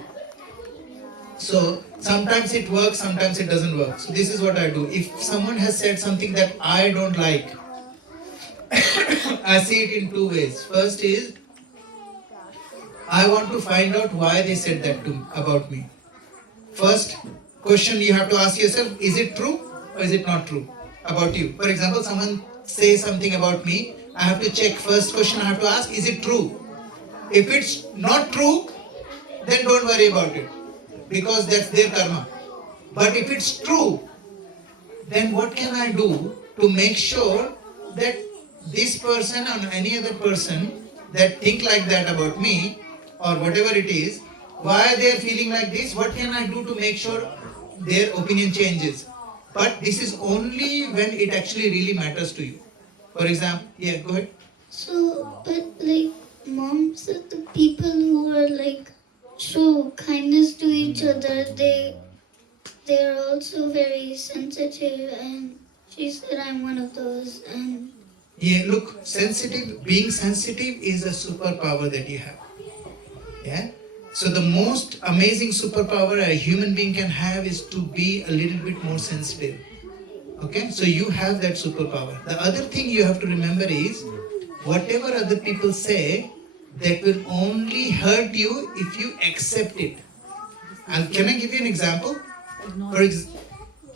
So sometimes it works, sometimes it doesn't work. So this is what I do. If someone has said something that I don't like, I see it in 2 ways. First is, I want to find out why they said that about me. First question you have to ask yourself, is it true or is it not true about you? For example, someone says something about me, I have to check. First question I have to ask, is it true? If it's not true, then don't worry about it, because that's their karma. But if it's true, then what can I do to make sure that this person or any other person that think like that about me or whatever it is, why they are feeling like this, what can I do to make sure their opinion changes? but this is only when it actually really matters to you. For example, yeah, go ahead. So, but like mom said, the people who are like show kindness to each other, they're also very sensitive, and she said I'm one of those. And Yeah, look, being sensitive is a superpower that you have. Yeah. So the most amazing superpower a human being can have is to be a little bit more sensitive. Okay, so you have that superpower. The other thing you have to remember is, whatever other people say, that will only hurt you if you accept it. And can I give you an example?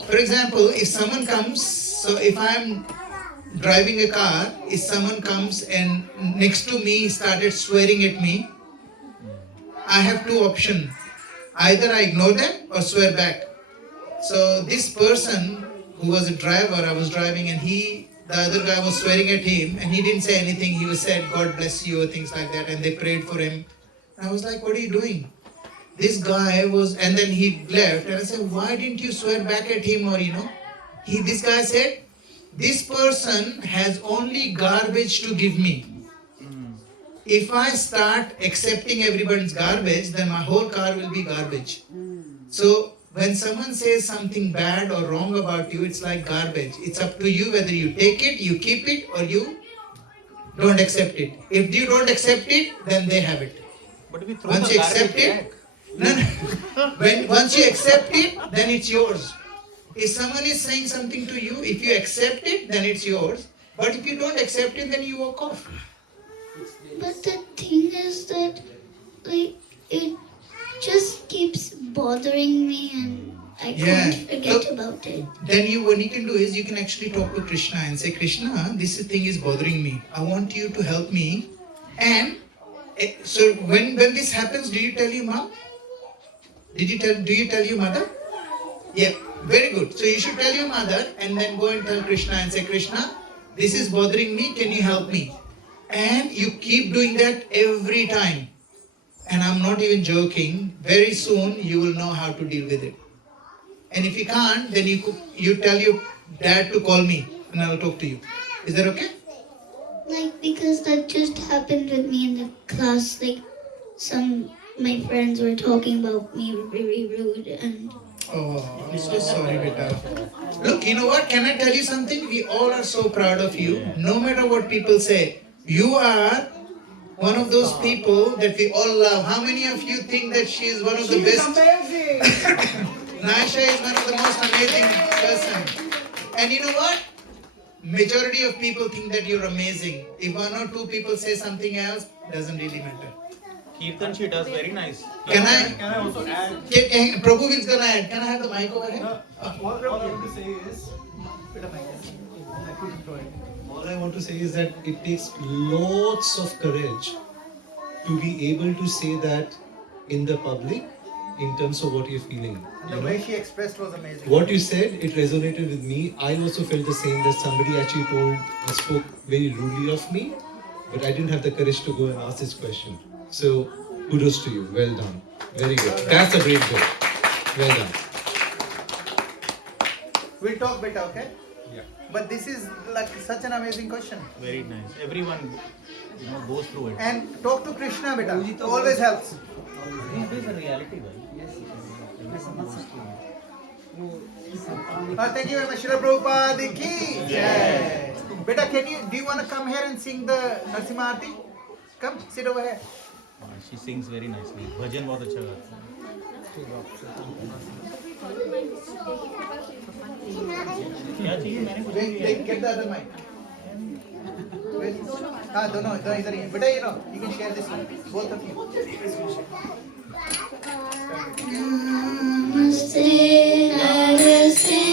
For example, if someone comes, so if I'm driving a car, if someone comes and next to me started swearing at me, I have two options. Either I ignore them or swear back. So this person who was a driver, I was driving, and the other guy was swearing at him, and he didn't say anything. He was said, God bless you, or things like that, and they prayed for him. And I was like, what are you doing? This guy was, and then he left, and I said, why didn't you swear back at him, or this guy said, this person has only garbage to give me. If I start accepting everybody's garbage, then my whole car will be garbage. So when someone says something bad or wrong about you, it's like garbage. It's up to you whether you take it, you keep it, or you don't accept it. If you don't accept it, then they have it. But if we throw Once the you accept garbage it, once you accept it, then it's yours. If someone is saying something to you, if you accept it, then it's yours. But if you don't accept it, then you walk off. but the thing is that like it just keeps bothering me, and I can't forget about it. Then what you can do is you can actually talk to Krishna and say, Krishna, this thing is bothering me. I want you to help me. And so when this happens, do you tell your mom? Do you tell your mother? Yeah, very good. So you should tell your mother and then go and tell Krishna and say, Krishna, this is bothering me, can you help me? And you keep doing that every time. And I'm not even joking, very soon you will know how to deal with it. And if you can't, then you tell your dad to call me and I'll talk to you. Is that okay? Like, because that just happened with me in the class. Like, my friends were talking about me very rude, and Oh, I'm so sorry, beta. Look, you know what? Can I tell you something? We all are so proud of you. No matter what people say, you are one of those people that we all love. How many of you think that she is one of the best? Amazing. Naisha is one of the most amazing person. And you know what? Majority of people think that you're amazing. If one or two people say something else, doesn't really matter. Kirtan, she does very nice. Can I also add? Prabhu is gonna add. Can I have the mic over here? All I want to say is, all I want to say is that it takes lots of courage to be able to say that in the public in terms of what you're feeling. The way she expressed was amazing. What you said, it resonated with me. I also felt the same, that somebody actually spoke very rudely of me, but I didn't have the courage to go and ask this question. So kudos to you. Well done. Very good. That's a great goal. Well done. We'll talk better, okay? Yeah. But this is like such an amazing question. Very nice. Everyone, goes through it. And talk to Krishna, beta. Always helps. This is a reality, guys. Thank you very much. Srila Prabhupada ki jai. Beta, do you want to come here and sing the Narasimha Aarti? Come, sit over here. She sings very nicely. Bhajan बहुत अच्छा गाती है. क्या चाहिए? मैंने कुछ नहीं लिया. Get the other mic. हाँ दोनों इधर ही. Beta, you can share this one. Both of you.